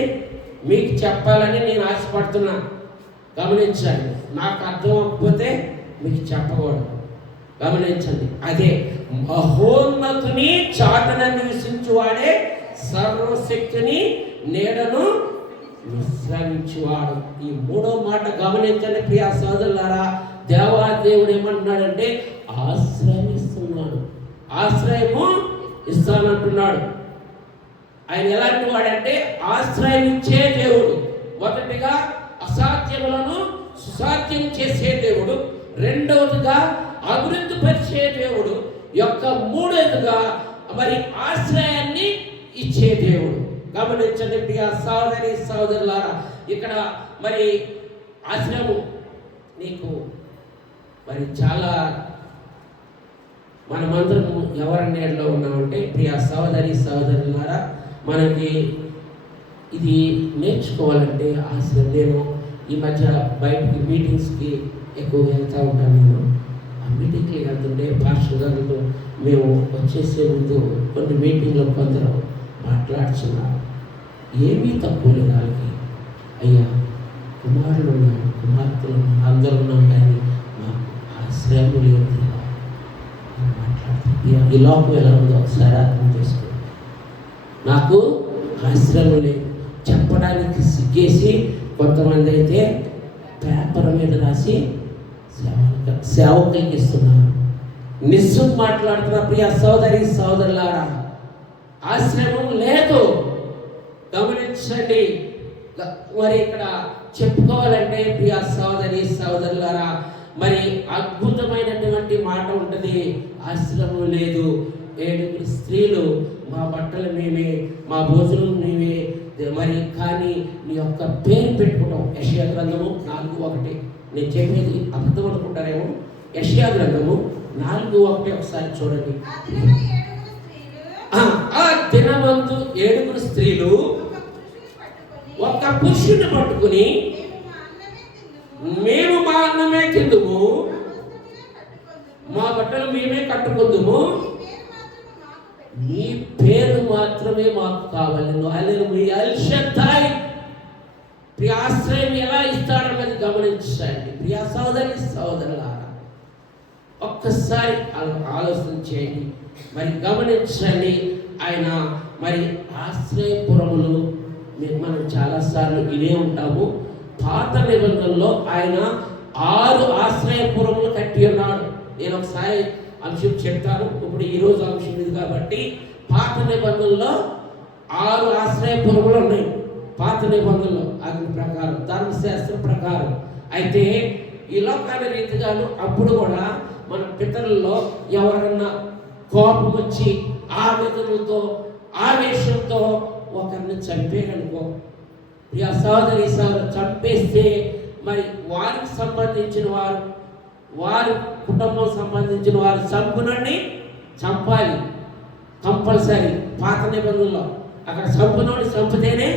మీకు చెప్పాలని నేను ఆశపడుతున్నా. గమనించండి, నాకు అర్థం అవ్వకపోతే మీకు చెప్పకూడదు. గమనించండి, అదే మహోన్నతుని చాటున నివసించువాడే సర్వశక్తిని నీడను విశ్రమించువాడు. ఈ 3వ మాట గమనించండి ప్రియ సోదరులారా. దేవాదేవుడు ఏమంటున్నాడంటే ఆశ్రయిస్తున్నాడు, ఆశ్రయము ఇస్తానంటున్నాడు. ఆయన ఎలాంటి వాడంటే ఆశ్రయం ఇచ్చే దేవుడు. మొదటిగా అసాధ్యములను సుసాధ్యం చేసే దేవుడు, రెండవదిగా అభివృద్ధి పరిచే దేవుడు, మూడవదిగా మరి ఆశ్రయాన్ని ఇచ్చే దేవుడు. గమనించండి ప్రియ సహోదరి సహోదరులారా, ఇక్కడ మరి ఆశ్రయము నీకు మరి చాలా, మనమందరము ఎవరి నీడలో ఉన్నామంటే ప్రియ సహోదరి సహోదరులారా, మనకి ఇది నేర్చుకోవాలంటే ఆశ్రయం. నేను ఈ మధ్య బయటికి మీటింగ్స్కి ఎక్కువ వెళ్తూ ఉంటాను. నేను ఆ మీటింగ్కి వెళ్తుంటే పాస్టర్ గారితో మేము వచ్చేసే ముందు కొన్ని మీటింగ్లో కొందరు మాట్లాడుతున్నారు. ఏమీ తక్కువ లేదు వాళ్ళకి. అయ్యా, కుమారులు ఉన్నారు, కుమార్తెలు ఉన్నారు, అందరూ ఉన్నాం, కానీ మాకు ఆశ్రయం లేదు కదా అని మాట్లాడుతున్నారు. ఈ లోకం ఎలా ఉందో ఒకసారి అర్థం చేసుకో. నాకు ఆశ్రయం లేదు చెప్పడానికి సిగ్గేసి కొంతమంది అయితే పేపర్ మీద రాసి సేవకులకి ఇస్తున్నారు. నిస్సం మాట్లాడుతున్న ప్రియ సోదరి సోదరులారా, ఆశ్రమం లేదు. గమనించండి. మరి ఇక్కడ చెప్పుకోవాలంటే ప్రియ సోదరి సోదరులారా, మరి అద్భుతమైనటువంటి మాట ఉంటుంది. ఆశ్రమం లేదు. 7 స్త్రీలు, మా బట్టలు మేమే, మా భోజనం మేమే, మరి కానీ నీ యొక్క పేరు పెట్టుకుంటాం. యెషయా గ్రంథము 4:1. నేను చెప్పేది అబద్ధం అనుకుంటారేమో. యెషయా గ్రంథము 4:1 ఒకసారి చూడండి. ఆ దినమందు 7 స్త్రీలు ఒక పురుషుని పట్టుకుని, మేము మా అన్నమే తిందుము, మా బట్టలు మేమే కట్టుకుందుము, నీ పేరు మాత్రమే మాకు కావాలి. హల్లెలూయా. ఎల్ షద్దాయ్. ప్రియ ఆశ్రయం ఎలా ఇస్తాడన్నది గమనించండి ప్రియ సోదరి సోదరులారా. ఒక్కసారి ఆలోచన చేయండి. మరి గమనించండి, ఆయన మరి ఆశ్రయపురములు మనం చాలాసార్లు వినే ఉంటాము. పాత నిబంధనలో ఆయన 6 ఆశ్రయపురములు కట్టి ఉన్నాడు. నేను ఒకసారి అంశం చెప్తాను. ఇప్పుడు ఈరోజు అంశం ఇది కాబట్టి, పాత నిబంధనలో 6 ఆశ్రయపురములు ఉన్నాయి. పాత నిబంధనలో అగ్ని ప్రకారం, ధర్మశాస్త్రం ప్రకారం. అయితే ఈ లోకాల రీతిగాను అప్పుడు కూడా మన పితరుల్లో ఎవరన్నా కోపం వచ్చి ఆవేదనలతో ఆవేశంతో ఒకరిని చంపేయనుకో, ప్రియ సోదరి సోదరు, చంపేస్తే మరి వారికి సంబంధించిన వారు, వారి కుటుంబం సంబంధించిన వారు చంపునని చంపాలి కంపల్సరీ. పాత నిబంధనలో అక్కడ చంపునోని చంపితేనే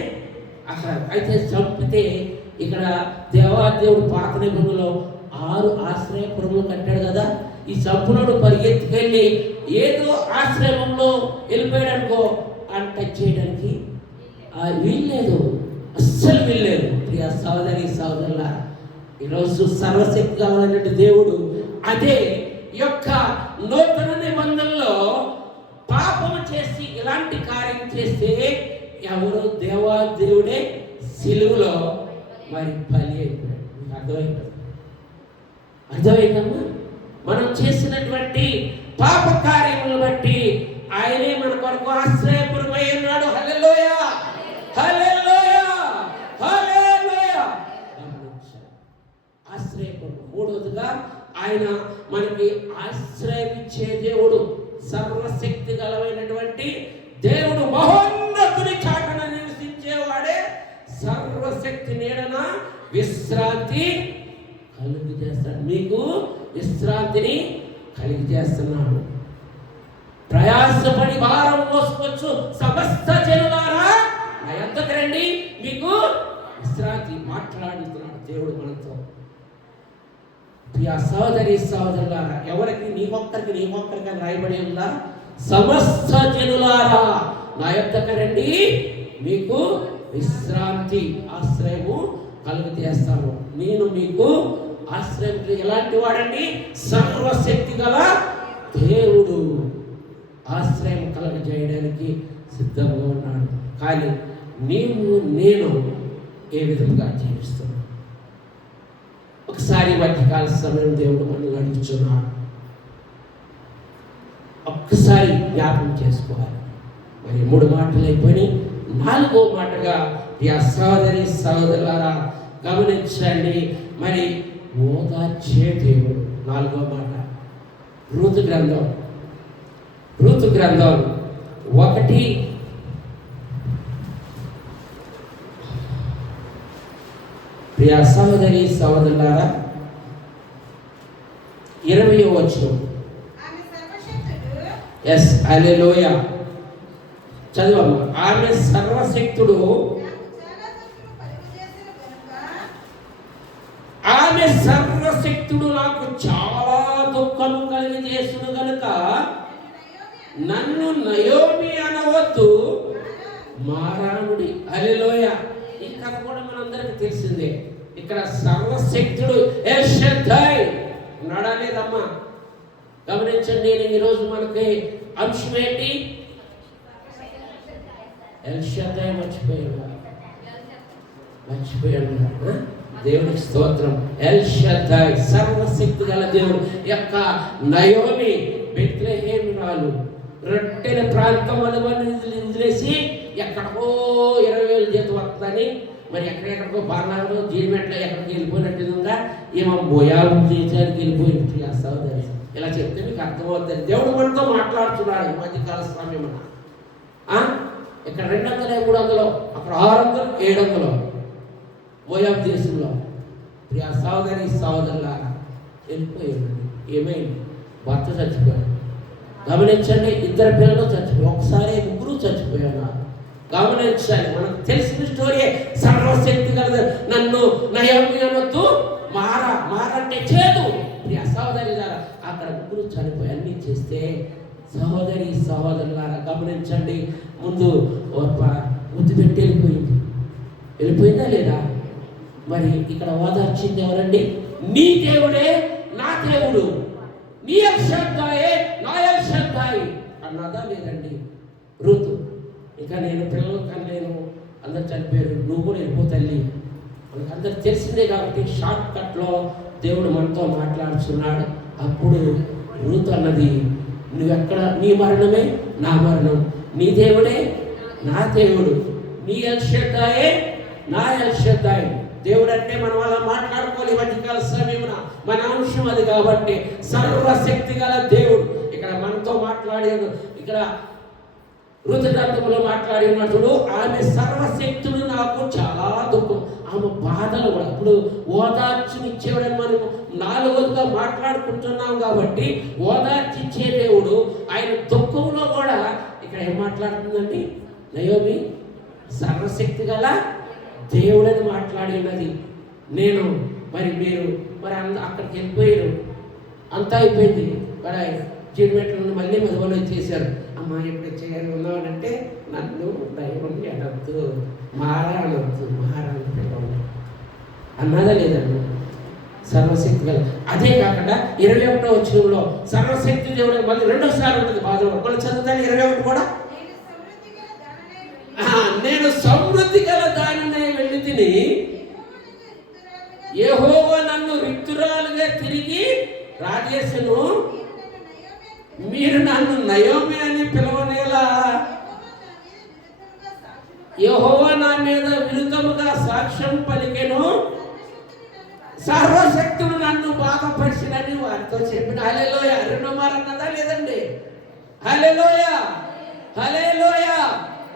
అక్కడ. అయితే చంపితే ఇక్కడ దేవాదేవుడు పాత నిబంధనలో 6 ఆశ్రయపురములు కట్టాడు కదా. ఈ చంపునోడు పరిగెత్తుకెళ్ళి ఏదో ఆశ్రమంలో వెళ్ళిపోయాడు అనుకో, అని టచ్ చేయడానికి వీల్లేదు, అస్సలు వీల్లేదు. ప్రియ సోదరి సోదరుల, ఈరోజు సర్వశక్తి కావాలన్నట్టు దేవుడు అదే నూతన నిబంధనలో పాపము చేసి ఇలాంటి కార్యం చేస్తే ఎవరు? దేవాదేవుడే సిలువలో మరి బలి అయిపోయాడు. మీకు అర్థమైందమ్మా? మనం చేసినటువంటి పాప కార్యములను బట్టి ఆయనే మన కొరకు ఆశ్రయపురమై ఉన్నాడు. హల్లెలూయా, హల్లెలూయా, హల్లెలూయా. ఆశ్రయపురం. మూడవదిగా ఆయన మనకి ఆశ్రయం ఇచ్చే దేవుడు, సర్వశక్తి గలమైనటువంటి దేవుడు మహోన్నతుని చాటున నివసించేవాడే సర్వశక్తి నీడన విశ్రాంతి కలుగు చేస్తాడు. మీకు విశ్రాంతిని కలిగి చేస్తున్నాడు. ప్రయాసపడి భారం మోసుకోవచ్చు సమస్త జనులారా నా యొద్దకు రండి, మీకు విశ్రాంతి. మాట్లాడుతున్నాడు దేవుడు మనతో. ప్రియ సహోదరి సహోదరులారా, ఎవరికి నీ ఒక్కరికి రాయబడి ఉందా? సమస్త జనులారా నా యొద్దకు రండి, మీకు విశ్రాంతి ఆశ్రయము కలుగు చేస్తాను. నేను మీకు ఆశ్రయం. ఎలాంటి వాడండి? సర్వశక్తి గల దేవుడు ఆశ్రయం కలగజేయడానికి సిద్ధంగా ఉన్నాడు. కానీ నేను ఏ విధంగా జీవిస్తున్నాను? ఒకసారి మధ్యకాల సమయం దేవుడు మనల్ని అడుగుతున్నాడు. ఒక్కసారి జ్ఞాపకం చేసుకోవాలి. మరి 3 మాటలు అయిపోయి 4వ మాటగా సహోదరి సహోదరులారా గమనించండి. మరి ఓదార్చే దేవుడు 4వ మాట. రూతు గ్రంథం 1 ప్రియ సహోదరి సహోదరులారా 20వ వచనం. ఎస్ హల్లెలూయా. చదవమ్మా. ఆమె సర్వశక్తుడు నాకు చాలా దుఃఖం కలిగజేసును గనుక నన్ను నయోమి అనవద్దు, మారానుడి. హల్లెలూయా. ఈ కథ కూడా మనందరికి తెలిసిందే. ఇక్కడ సర్వశక్తుడు ఎల్ షద్దై ఉన్నాడా లేదమ్మా? గమనించండి. నేను ఈరోజు మనకి అంశం ఏంటి? ఎల్ షద్దై. మర్చిపోయాను. దేవునికి స్తోత్రం. ఎల్ షద్దై సర్వశక్తి గల దేవుడు యొక్క నయోమి బెత్లెహేమురాలు రొట్టెల ప్రాంతం అనుమతి వదిలేసి ఎక్కడికో 20,000 జీతం వస్తుందని మరి ఎక్కడెక్కడికో బాణాలు జీడిమెట్లో ఎక్కడికి వెళ్ళిపోయినట్టుగా ఏమో బోయాలు చేసానికి వెళ్ళిపోయింది. ఆ సహోదరి ఇలా చెప్తే మీకు అర్థమవుతుంది. దేవుడు మనతో మాట్లాడుతున్నాడు ఈ మధ్యకాల సమయం. ఇక్కడ 200, 300, అక్కడ 600, 700 బోయాబు దేశంలో. ఆ సహోదరి సహోదరులారా వెళ్ళిపోయాడు. ఏమైంది? భర్త చచ్చిపోయాడు. గమనించండి. 2 పిల్లలు చచ్చిపోయారు. ఒకసారి 3 చచ్చిపోయారు. గమనించాలి. మనకు తెలిసిన స్టోరీ. సర్వశక్తి కలదు నన్ను నయోమి అనొద్దు, మారంటే చేదు. ప్రియ సహోదరులారా అక్కడ 3 చనిపోయి అన్ని చేస్తే సహోదరి సహోదరులారా గమనించండి. ముందు ముద్దు పెట్టి వెళ్ళిపోయిందా లేదా? మరి ఇక్కడ ఓదార్చింది ఎవరండి? నీ దేవుడే నా దేవుడు, నీ ఎల్ షద్దయే నా ఎల్ షద్దై అన్నదా లేదండి రూతు? ఇక నేను పిల్లలు కనలేను, అందరు చనిపోయారు, నువ్వు కూడా వెళ్ళిపో తల్లి. మనకు అందరు తెలిసిందే కాబట్టి షార్ట్ కట్లో దేవుడు మనతో మాట్లాడుతున్నాడు. అప్పుడు రూతు అన్నది, నువ్వెక్కడ? నీ మరణమే నా మరణం, నీ దేవుడే నా దేవుడు, నీ ఎల్ షద్దయే నా ఎల్ షద్దై. దేవుడు అంటే మనం అలా మాట్లాడుకోవాలి. మధ్యకాల సమయమున మన అంశం అది కాబట్టి సర్వశక్తి గల దేవుడు ఇక్కడ మనతో మాట్లాడేది. ఇక్కడ ఋతు గ్రంథంలో మాట్లాడినప్పుడు ఆమె సర్వశక్తుడు నాకు చాలా దుఃఖం. ఆమె బాధలు కూడా ఇప్పుడు ఓదార్చినిచ్చేవాడని మనం 4వదిగా మాట్లాడుకుంటున్నాం కాబట్టి ఓదార్చిచ్చే దేవుడు ఆయన దుఃఖంలో కూడా ఇక్కడ ఏం మాట్లాడుతుందండి? నయోమి సర్వశక్తి గల దేవుడని మాట్లాడి ఉన్నది. నేను మీరు అక్కడికి వెళ్ళిపోయారు, అంతా అయిపోయింది. మరి జీడిమెట్లను మళ్ళీ మధువలో వచ్చేసారు. అమ్మ ఎప్పుడు చేయాలి ఉన్నామనంటే నన్ను దైవం అనొద్దు, మారనొద్దు, అన్నదా లేదండి? సర్వశక్తి గల. అదే కాకుండా 21వ వచనంలో సర్వశక్తి దేవుడు మళ్ళీ 2సారి ఉంటుంది బాధలో. మళ్ళీ చదువుతాను 21 కూడా. నేను సమృద్ధి గల దానినే వెళ్ళి తిని యెహోవా నన్ను రిక్తురాలుగా తిరిగి రాజేశను, మీరు నన్ను నయోమి అని పిలవనేలా? యెహోవా నా మీద విరుద్ధముగా సాక్ష్యం పలికెను, సర్వశక్తుడు నన్ను బాధపరిచినని వారితో చెప్పిన. హల్లెలూయా. 2 మారు అన్నదా లేదండి? హల్లెలూయా, హల్లెలూయా.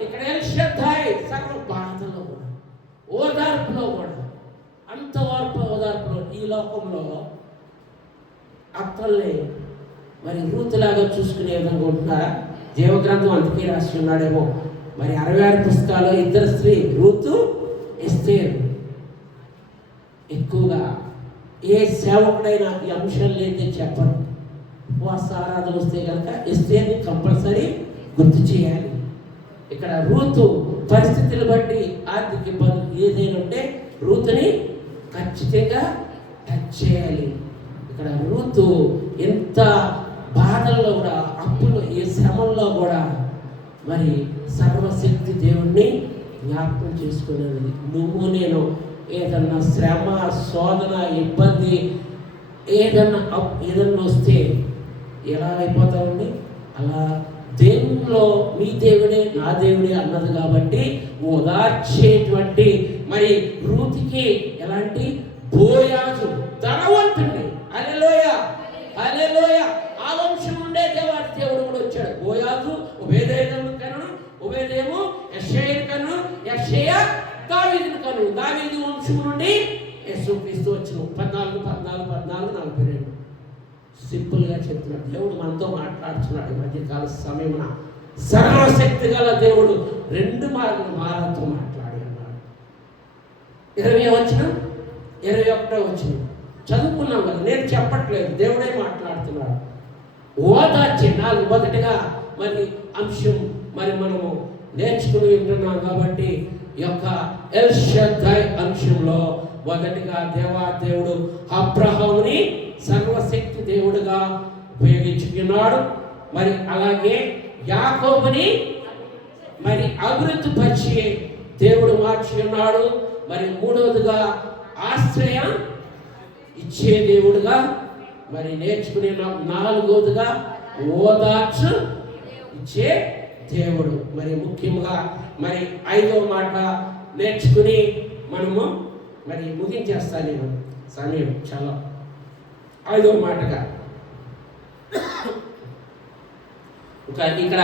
ఇక్కడ ఎల్ షద్దై సకల బాధలో కూడా, ఓదార్పులో కూడా, అంత ఓదార్పులో ఈ లోకంలో అత్తల్ని మరి రూతులాగా చూసుకునే విధంగా ఉంటున్నారా? జీవగ్రంథం అందుకే రాసి ఉన్నాడేమో. మరి 66 పుస్తకాలు ఇద్దరు స్త్రీ రూతు, ఎస్తేరు. ఎక్కువగా ఏ సేవకుడైనా ఈ అంశాలు అయితే చెప్పరు. ఉపవాస ఆరాధన వస్తే కనుక ఎస్తేర్ని కంపల్సరీ గుర్తు చేయాలి. ఇక్కడ రూతు పరిస్థితులు బట్టి ఆర్థిక ఇబ్బందులు ఏదైనా ఉంటే రూతుని ఖచ్చితంగా టచ్ చేయాలి. ఇక్కడ రూతు ఎంత బాధల్లో కూడా, అప్పులు, ఏ శ్రమంలో కూడా మరి సర్వశక్తి దేవుణ్ణి జ్ఞాపకం చేసుకునేది. నువ్వు నేను ఏదన్నా శ్రమ, శోధన, ఇబ్బంది ఏదన్నా వస్తే ఎలా అయిపోతామండి? అలా దేవుల్లో మీ దేవుడే నా దేవుడే అన్నది కాబట్టి ఓదార్చేటువంటి మరి రూతుకి ఎలాంటి బోయాజు ధనవంతుడి. హల్లెలూయా, హల్లెలూయా. ఆ వంశం నుండే దేవుడు కూడా వచ్చాడు. బోయాజు ఒబేదేము కను, ఒబేదేము యెషయను కను, యెషయ దావీదును కను. దావీదు వంశం నుండి యేసుక్రీస్తు వచ్చిన 14:42 సింపుల్గా చెప్తున్నాడు. దేవుడు మనతో మాట్లాడుతున్నాడు. ఈ మధ్యకాల సమయమున సర్వశక్తి గల దేవుడు 2 మార్లు మారాతో మాట్లాడి అన్నాడు. 20వ వచనం, 21వ వచనం చదువుకున్నాం కదా, నేను చెప్పట్లేదు, దేవుడే మాట్లాడుతున్నాడు. ఓదార్చే 4 మొదటిగా మరి అంశం మరి మనము నేర్చుకుని ఉంటున్నాం కాబట్టి ఈ యొక్క ఎల్ షద్దై అంశంలో మొదటిగా దేవుడు అబ్రహాముని సర్వశక్తి దేవుడుగా ఉపయోగించుకున్నాడు. మరి అలాగే యాకోబుని మరి అభివృద్ధి పరిచి దేవుడు మార్చి ఉన్నాడు. మరి మూడవదిగా ఆశ్రయం ఇచ్చే దేవుడుగా మరి నేర్చుకునే, 4వదిగా ఓదార్చు ఇచ్చే దేవుడు. మరి ముఖ్యంగా మరి 5వ మాట నేర్చుకుని మనము మరి ముగించేస్తాను నేను, సమయం చాలా. 5వ మాటగా ఇక్కడ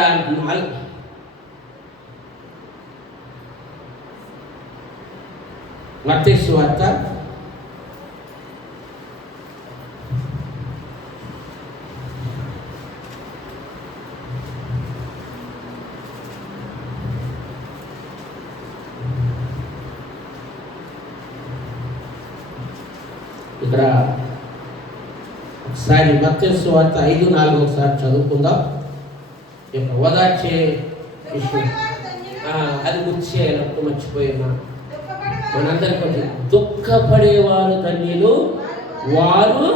మత్తయి సువార్త 5:4 ఒకసారి చదువుకుందాం. ఓదార్చే విషయం అది గుర్తు చేయాలి, మర్చిపోయామా మనందరికీ. దుఃఖపడేవారు ధన్యులు, వారు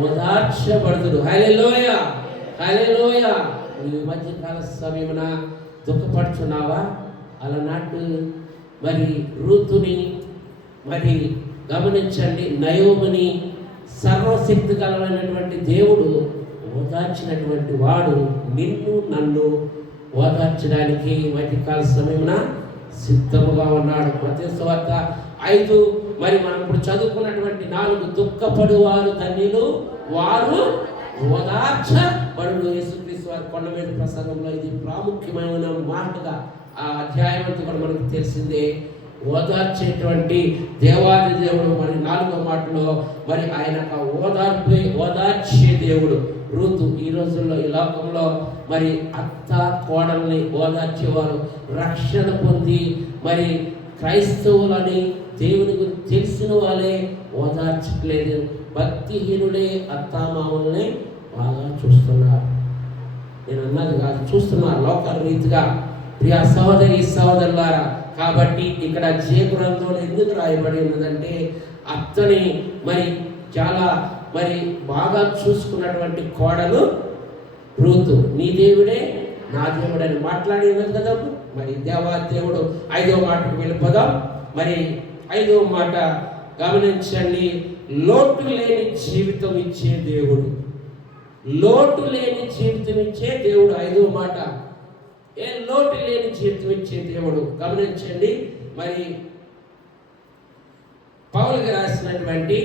ఓదార్చబడుదురు. హల్లెలూయా, హల్లెలూయా. ఈ మధ్యకాల సమయమున దుఃఖపడుచున్నావా? అలనాటి మరి రూతుని మరి గమనించండి, నయోమిని సర్వశక్తి కలమైనటువంటి దేవుడు ఓదార్చినటువంటి వాడు నిన్ను నన్ను ఓదార్చడానికి మధ్యకాల సమయమున సిద్ధముగా ఉన్నాడు. మత్తయి సువార్త 5 మరి మనం ఇప్పుడు చదువుకున్నటువంటి 4 దుఃఖపడువారు ధన్యులు, వారు ఓదార్చబడును. యేసుక్రీస్తు వారి కొండ మీద ప్రసంగంలో ఇది ప్రాముఖ్యమైన మాటగా ఆ అధ్యాయం అంతా కూడా మనకు తెలిసిందే. ఓదార్చేటువంటి దేవాది దేవుడు మరి 4వ మాటలో మరి ఆయన ఓదార్చే దేవుడు. రూతు ఈ రోజుల్లో ఈ లోకంలో మరి అత్త కోడల్ని ఓదార్చేవారు రక్షణ పొంది మరి క్రైస్తవులని దేవుని గురించి తెలిసిన వాళ్ళే ఓదార్చట్లేదు. భక్తిహీనుడే అత్తామామల్ని బాగా చూస్తున్నారు. నేను అన్నది కాదు, చూస్తున్నారు లోకాల రీతిగా. ప్రియ సహోదరి సహోదరులారా, కాబట్టి ఇక్కడ జీవగ్రంథంలో ఎందుకు రాయబడి ఉన్నదంటే అత్తని మరి చాలా మరి బాగా చూసుకున్నటువంటి కోడలు రూతు. నీ దేవుడే నా దేవుడు అని మాట్లాడి ఉన్నది కదా. మరి దేవుడు 5వ మాటకు వెళ్ళిపోదాం. మరి 5వ మాట గమనించండి, లోటు లేని జీవితం ఇచ్చే దేవుడు. లోటు లేని జీవితం ఇచ్చే దేవుడు 5వ మాట. ఏ లోటు లేని జీవితం ఇచ్చే దేవుడు గమనించండి. మరి పౌలుకి రాసినటువంటి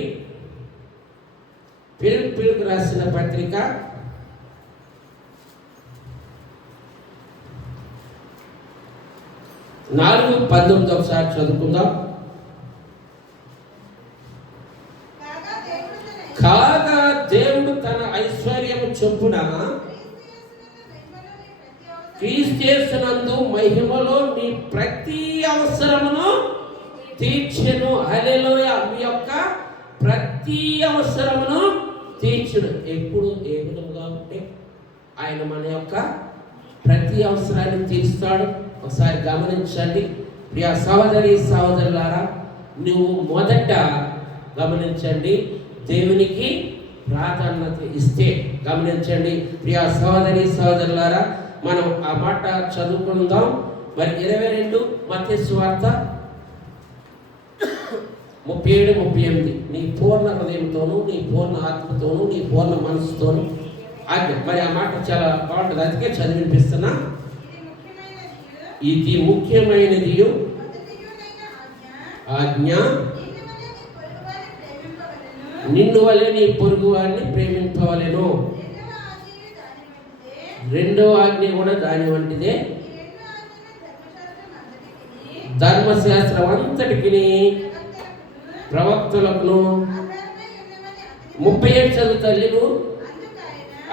పిలుపులకు రాసిన పత్రిక 4:19 ఒకసారి చదువుకుందాం. కాగా దేవుడు తన ఐశ్వర్యము చొప్పున క్రీస్తునందు మహిమలో మీ ప్రతి అవసరమును తీర్చెను. హల్లెలూయా. మీ యొక్క ప్రతి అవసరమును తీర్చును. ఎప్పుడు ఏ విధంగా ఉంటే ఆయన మన యొక్క ప్రతి అవసరాన్ని తీరుస్తాడు. ఒకసారి గమనించండి ప్రియ సహోదరి సహోదరులారా, నువ్వు మొదట గమనించండి, దేవునికి ప్రాధాన్యత ఇస్తే. గమనించండి ప్రియ సహోదరి సహోదరులారా, మనం ఆ మాట చదువుకుందాం. మరి 22 మత్తయి సువార్త 37-38. నీ పూర్ణ హృదయంతోనూ, నీ పూర్ణ ఆత్మతోనూ, నీ పూర్ణ మనసుతోనూ ఆజ్ఞ. మరి ఆ మాట చాలా బాగుంటుంది, అందుకే చదివినిపిస్తున్నా. ఇది ముఖ్యమైనది ఆజ్ఞ, నిన్ను వలె నీ పొరుగు వారిని ప్రేమింపవలెను. రెండవ ఆజ్ఞ కూడా దాని వంటిదే. ధర్మశాస్త్రం అంతటికి ప్రవక్తలకు 37 చదువు తల్లిను.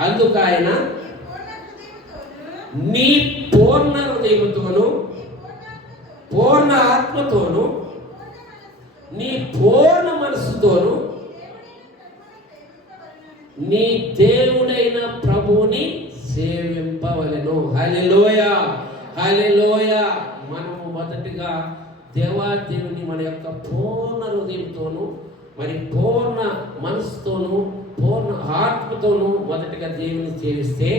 అందుకు ఆయన నీ పూర్ణ హృదయముతోను, పూర్ణ ఆత్మతోను, నీ పూర్ణ మనసుతోను నీ దేవుడైన ప్రభువుని సేవింపవలెను. హల్లెలూయా, హల్లెలూయా. మనము మొదటిగా దేవాదేవుని మన యొక్క పూర్ణ హృదయంతోను, మరి పూర్ణ మనసుతోను, పూర్ణ ఆత్మతోను మొదటిగా దేవుని సేవిస్తే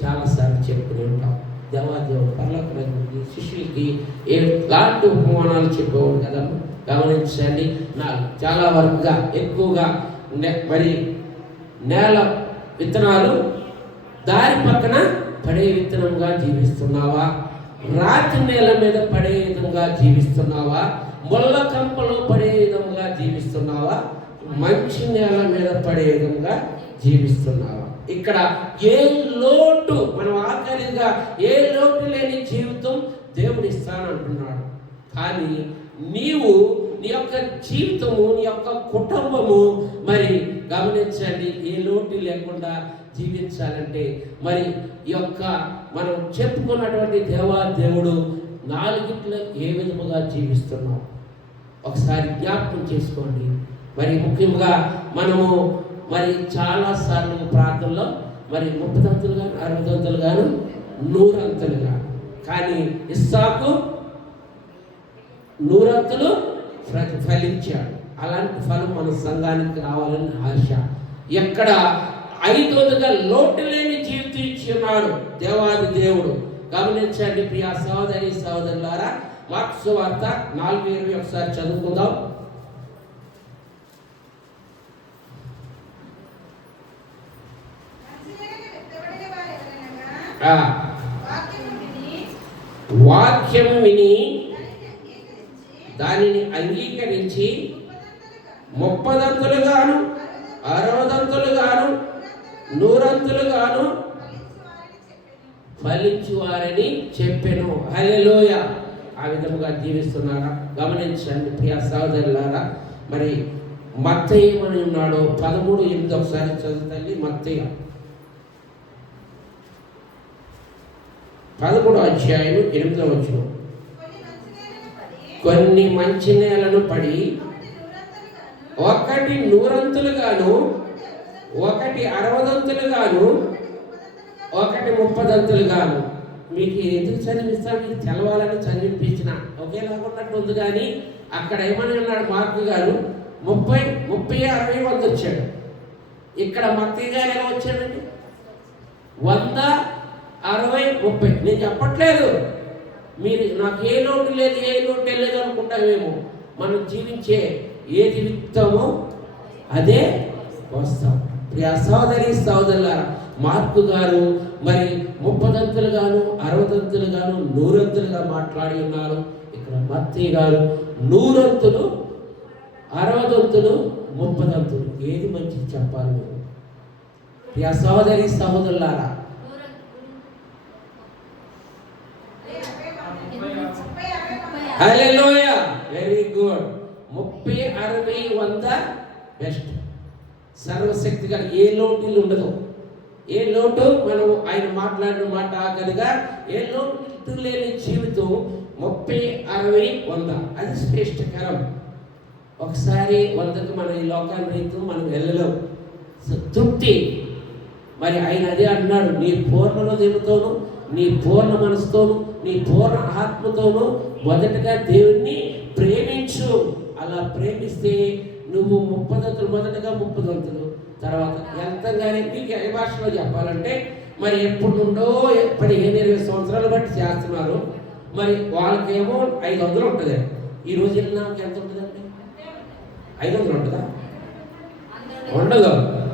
చాలాసార్లు చెప్పుకుని ఉంటాం. దేవాదేవుడు పర్లోక శిష్యులకి ఎలాంటి ఉపమానాలు చెప్పేవాడు కదా. గమనించండి, నాకు చాలా వరకుగా ఎక్కువగా మరి నేల విత్తనాలు దారి పక్కన పడే విత్తనంగా జీవిస్తున్నావా, రాతి నేల మీద పడే విధంగా జీవిస్తున్నావా, ముళ్ళ కంపలో పడే విధంగా జీవిస్తున్నావా, మంచి నేల మీద పడే విధంగా జీవిస్తున్నావా? ఇక్కడ ఏ లోటు, మనం ఆఖరిగా ఏ లోటు లేని జీవితం దేవుడు ఇస్తానంటున్నాడు. కానీ నీవు నీ యొక్క జీవితము, నీ యొక్క కుటుంబము మరి గమనించండి, ఏ లోటు లేకుండా జీవించాలంటే మరి ఈ యొక్క మనం చెప్పుకున్నటువంటి దేవుడు 4 ఏ విధముగా జీవిస్తున్నాం ఒకసారి జ్ఞాపకం చేసుకోండి. మరి ముఖ్యంగా మనము మరి చాలాసార్లు ప్రార్థనలో మరి 30 అంతులు గాను, 60 అంతులు గాను, 100 అంతులు గాను, కానీ ఇస్సాకు 100 అంతులు ఫలించాడు. అలాంటి ఫలం మన సంఘానికి రావాలని ఆశ. ఎక్కడ 5వదిగా లోటు లేని జీవితం ఇచ్చినాడు దేవాది దేవుడు. గమనించండి ప్రియ సహోదరి సహోదరులారా, మార్కు సువార్త 4:20 ఒకసారి చదువుకుందాం. వాక్యం విని దానిని అంగీకరించి 30 అంతులు గాను, 60 అంతులు గాను, 100 అంతులు గాను ఫలించువారని చెప్పెను. హల్లెలూయా. ఆ విధముగా జీవిస్తున్నారా? గమనించండి ప్రియ సహోదరులారా, మరి మత్తయి ఏమని ఉన్నాడో 13:8 ఒకసారి చదువుతండి. మత్తయి 13వ అధ్యాయం 8వ వచనం. కొన్ని మంచి నేలను పడి ఒకటి 100 అంతులు గాను, ఒకటి 60 అంతులు గాను, ఒకటి 30 అంతులు గాను. మీకు ఎందుకు చదివిస్తాను, మీకు తెలవాలని చదివించిన ఒకేలాగా ఉన్నట్టు ఉంది. కానీ అక్కడ ఏమని ఉన్నాడు మార్కు గారు, 30, 60 100 వచ్చాడు. ఇక్కడ మత్తయి గారు ఎలా వచ్చాడండి? 100, 60, 30. నేను చెప్పట్లేదు, మీరు నాకు ఏ లోటు లేదు, ఏ లోటు లేదు అనుకుంటామేమో. మనం జీవించే ఏది విత్తమో అదే వస్తాం. ప్రియ సహోదరి సహోదరులారా, మార్కు గారు మరి 30 అంతులు గాను, 60 అంతులు గాను, 100 అంతులుగా మాట్లాడి ఉన్నారు. ఇక్కడ మత్తయి గారు 100 అంతులు, 60 అంతులు, 30 అంతులు. ఏది మంచిది చెప్పాలి మీరు? ప్రియ సహోదరి సహోదరులారా, హల్లెలూయా. Very good. 30, 60, 100 బెస్ట్. సర్వశక్తి గల ఏ లోటు ఉండదు. ఏ లోటు మనం ఆయన మాట్లాడిన మాట కనుక ఏ లోటు లేని జీవితం 30, 60, 100 అది శ్రేష్టకరం. ఒకసారి 100కు మన ఈ లోకాన్ని రైతు మనం వెళ్ళలేం. తృప్తి. మరి ఆయన అదే అన్నాడు, నీ పూర్ణ హృదయంతోను, నీ పూర్ణ మనసుతోను, నీ పూర్ణ ఆత్మతోను మొదటగా దేవుణ్ణి ప్రేమించు. అలా ప్రేమిస్తే నువ్వు 30 మొదటగా 30 తర్వాత ఎంతగానే మీకు ఏ భాషలో చెప్పాలంటే మరి ఎప్పుడు నుండో 15-20 సంవత్సరాలు బట్టి చేస్తున్నారు. మరి వాళ్ళకేమో 500 ఉంటుంది. ఈ రోజు వెళ్ళినాక ఎంత ఉంటుందండి? 500 ఉంటుందా? ఉండదు.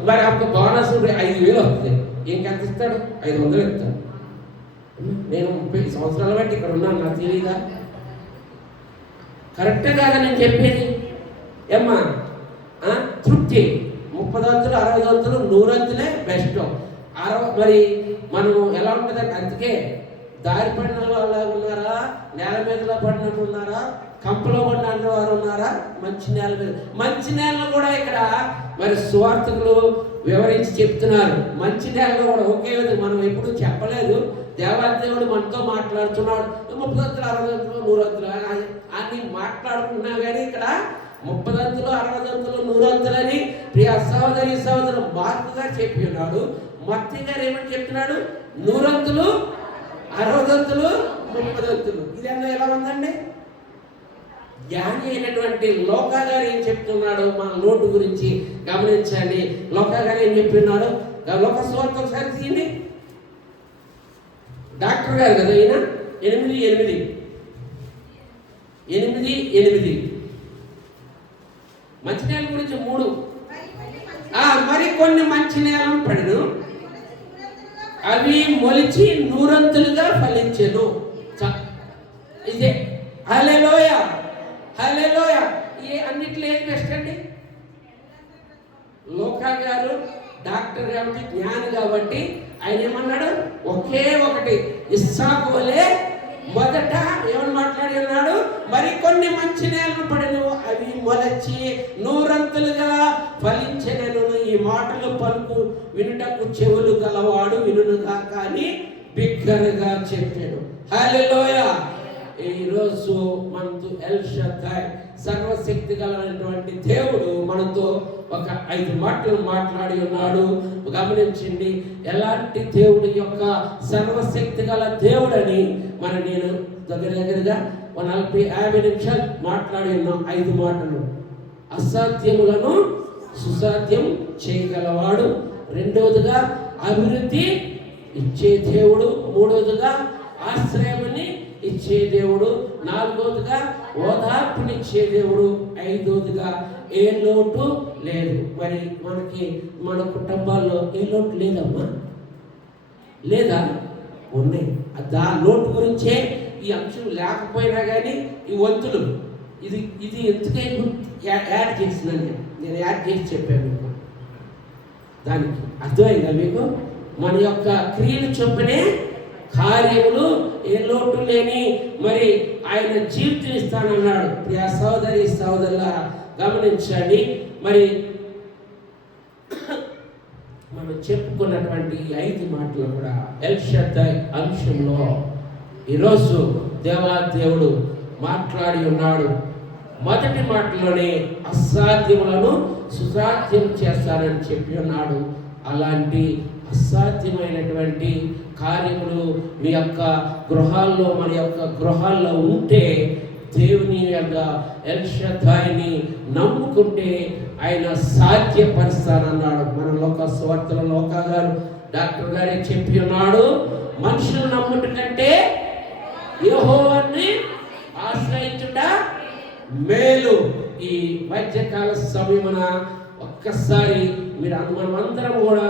మరి అప్పుడు బోనస్ 5,000 వస్తుంది. ఇంకెంత ఇస్తాడు? 500 ఇస్తాడు. నేను 30 సంవత్సరాలు బట్టి ఇక్కడ ఉన్నాను, నాకు తెలియదా? కరెక్టే కాదా నేను చెప్పేది? ఏమ్మా తృప్తి 30 60 100 బెస్ట్. మరి మనం ఎలా ఉంటుందంటే అందుకే దారి పడిన వాళ్ళు ఉన్నారా, నేల మీదలో పడినట్టు ఉన్నారా, కంపలో పడిన వారు ఉన్నారా, మంచి నేల మీద. మంచి నేలలో కూడా ఇక్కడ మరి సువార్తకులు వివరించి చెప్తున్నారు. మంచి నేలలో కూడా ఒకే విధంగా మనం ఎప్పుడు చెప్పలేదు. దేవాదేవుడు మనతో మాట్లాడుతున్నాడు. 30 60 100 అని మాట్లాడుకున్నా కానీ ఇక్కడ 30 60 100 అని ప్రియ సహోదరి సహోదరు మార్కు గారు చెప్పి ఉన్నాడు. మత్తి గారు ఏమని చెప్తున్నాడు? 100 60 30. ఇదన్నా ఎలా ఉందండి? జ్ఞాని అయినటువంటి లోకా గారు ఏం చెప్తున్నాడు మన లోటు గురించి గమనించండి. లోకా గారు ఏం చెప్పినాడు? లోక సువార్త ఒకసారి తీయండి. డాక్టర్ గారు కదా ఈయన. 8:8 మంచినీళ్ళ గురించి 3. మరి కొన్ని మంచి నేలను పడను, అవి మొలిచి 100 ఫలించెను. ఇదే హల్లెలూయా. హల్లెలూయా. ఈ అన్నిట్లో ఏది బెస్ట్ అండి? లోకా గారు డాక్టర్ కాబట్టి జ్ఞాని కాబట్టి ఆయన ఏమన్నాడు? ఒకే ఒకటి ఇస్సాకు వలె మొదట ఏమని మాట్లాడి ఉన్నాడు? మరి కొన్ని మంచి నేలను పడను, అవి మొలచి 100 ఫలించెను. ఈ మాటలు పలుకు వినుటకు చెవులు గలవాడు వినుగా కానీ బిగ్గరగా చెప్పాడు. హల్లెలూయా. ఈరోజు మనతో ఎల్ షద్దాయ్ సర్వశక్తి గలైనటువంటి దేవుడు మనతో ఒక 5 మాటలు మాట్లాడి ఉన్నాడు. గమనించండి, ఎలాంటి దేవుడి యొక్క సర్వశక్తి గల దేవుడని నేను దగ్గరగా 40-50 నిమిషాలు మాట్లాడి ఉన్నాం. 5 మాటలు. అసాధ్యములను సుసాధ్యం చేయగలవాడు. రెండవదిగా అభివృద్ధి ఇచ్చే దేవుడు. మూడవదిగా ఆశ్రయముని ఇచ్చే దేవుడు. నాలుగవదిగా ఓదార్పునిచ్చే దేవుడు. ఐదవదిగా ఏ లోటు లేదు. మరి మన కుటుంబాల్లో ఏ లోటు లేదమ్మా? లేదా? ఉన్నాయి. లోటు గురించే ఈ అంశం లేకపోయినా కానీ ఈ వంతులు ఇది ఎందుకే యాడ్ చేసినాను నేను యాడ్ చేసి చెప్పాను మీకు. దానికి అర్థమైందా మీకు? మన యొక్క క్రియలు చొప్పునే కార్యములు ఏ లోటు లేని మరి ఆయన జీవితం ఇస్తానన్నాడు. ప్రియ సహోదరి సహోదరుల గమనించండి. మరి మనం చెప్పుకున్నటువంటి 5 మాటలు కూడా ఎల్ షద్దాయ్ అంశంలో ఈరోజు దేవాదేవుడు మాట్లాడి ఉన్నాడు. మొదటి మాటలోనే అసాధ్యములను సుసాధ్యం చేస్తానని చెప్పి ఉన్నాడు. అలాంటి అసాధ్యమైనటువంటి కార్యములు మీ యొక్క గృహాల్లో మన యొక్క గృహాల్లో ఉంటే దేవుని యొక్క ఎల్ షద్దాయిని నమ్ముకుంటే ఆయన సాధ్యపరుస్తానన్నాడు. మన లోక సువార్తల లోకా గారు డాక్టర్ గారే చెప్పి ఉన్నాడు, మనుషులు నమ్ముట కంటే యెహోవాని ఆశ్రయించుట మేలు. ఈ మధ్యకాల సమయమున ఒక్కసారి మనమందరం కూడా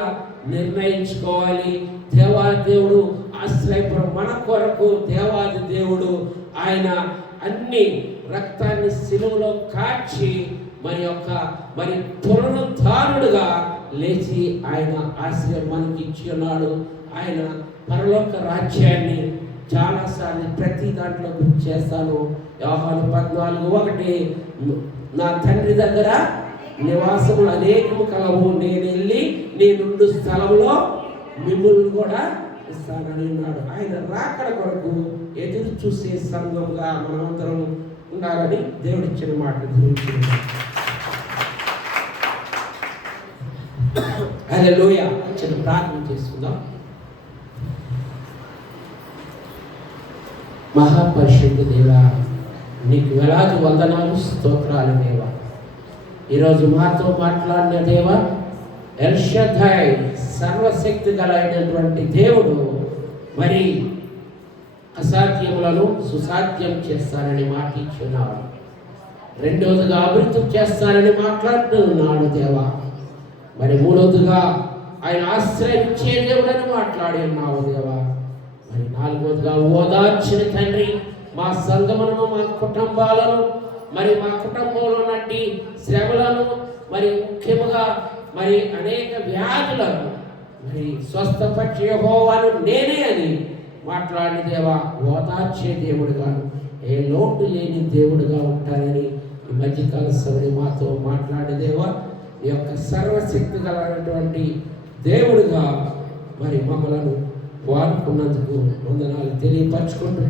నిర్ణయించుకోవాలి. దేవాదేవుడు ఆశ్రయపురం మన కొరకు దేవాది దేవుడు ఆయన అన్ని రక్తాన్ని శిలువలో కాచి మరి పునరుద్ధారుడుగా లేచి ఆయన ఆశ్రయం మనకి ఇచ్చి ఉన్నాడు. ఆయన పరలోక రాజ్యాన్ని చాలాసార్లు ప్రతి దాంట్లో గుర్తు చేస్తాను. యోహాను 14:1 నా తండ్రి దగ్గర నివాసములు అనేకము కలవు, నేను వెళ్ళి నేనుండు స్థలంలో మిమ్మల్ని కూడా ఇస్తానని ఉన్నాడు. ఆయన రాకడ కొరకు ఎదురు చూసే సంఘంగా మనమందరం ఉండాలని దేవుడిచ్చిన మాట గురించి హల్లెలూయ. చిన్న ప్రార్థన చేసుకుందాం. మహాపరిశుద్ధ దేవా, నీకు వేలాది వందనాలు, స్తోత్రాలు దేవా. ఈరోజు మాతో మాట్లాడిన దేవా, ఎల్ షద్దై సర్వశక్తి గలైనటువంటి దేవుడు మరి అసాధ్యములను సుసాధ్యం చేస్తానని మాట ఇచ్చున్నాడు. రెండవదిగా అభివృద్ధి చేస్తానని మాట్లాడుతున్నాడు దేవా. మరి మూడవదిగా ఆయన ఆశ్రయించే దేవుడని మాట్లాడి ఉన్నావు దేవా. మరి నాలుగవదిగా ఓదార్చిన తండ్రి, మా సంఘములను, మా కుటుంబాలను, మరి మా కుటుంబంలో ఉన్నట్టి శ్రమలను, మరి ముఖ్యముగా మరి అనేక వ్యాధులను మరి స్వస్థపరిచే యెహోవాను నేనే అని మాట్లాడిన దేవా, ఓదార్చే దేవుడుగాను, ఏ లోటు లేని దేవుడుగా ఉంటానని ఈ మధ్యకాల సమయం మాతో మాట్లాడే దేవా, ఈ యొక్క సర్వశక్తి గలటువంటి దేవుడుగా మరి మమ్మలను వాడుకున్నందుకు వందనాలు తెలియపరచుకుంటూ,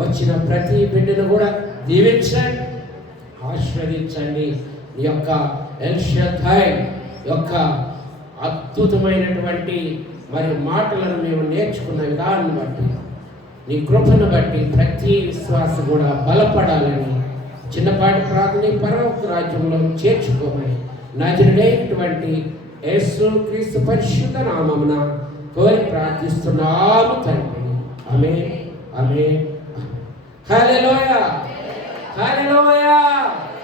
వచ్చిన ప్రతి బిడ్డను కూడా దీవించండి, ఆశీర్వదించండి. ఈ యొక్క ఎల్ షద్దై యొక్క అద్భుతమైనటువంటి మరి మాటలను మేము నేర్చుకున్న విధానం బట్టి, నీ కృపను బట్టి ప్రతి విశ్వాస కూడా బలపడాలని చిన్నపాటి ప్రార్థన పరలోక రాజ్యంలో చేర్చుకోమని నజరుడైనటువంటి యేసుక్రీస్తు పరిశుద్ధ నామమున కోరి ప్రార్థిస్తున్నాము తండ్రి. ఆమేన్, ఆమేన్. హల్లెలూయా, హల్లెలూయా.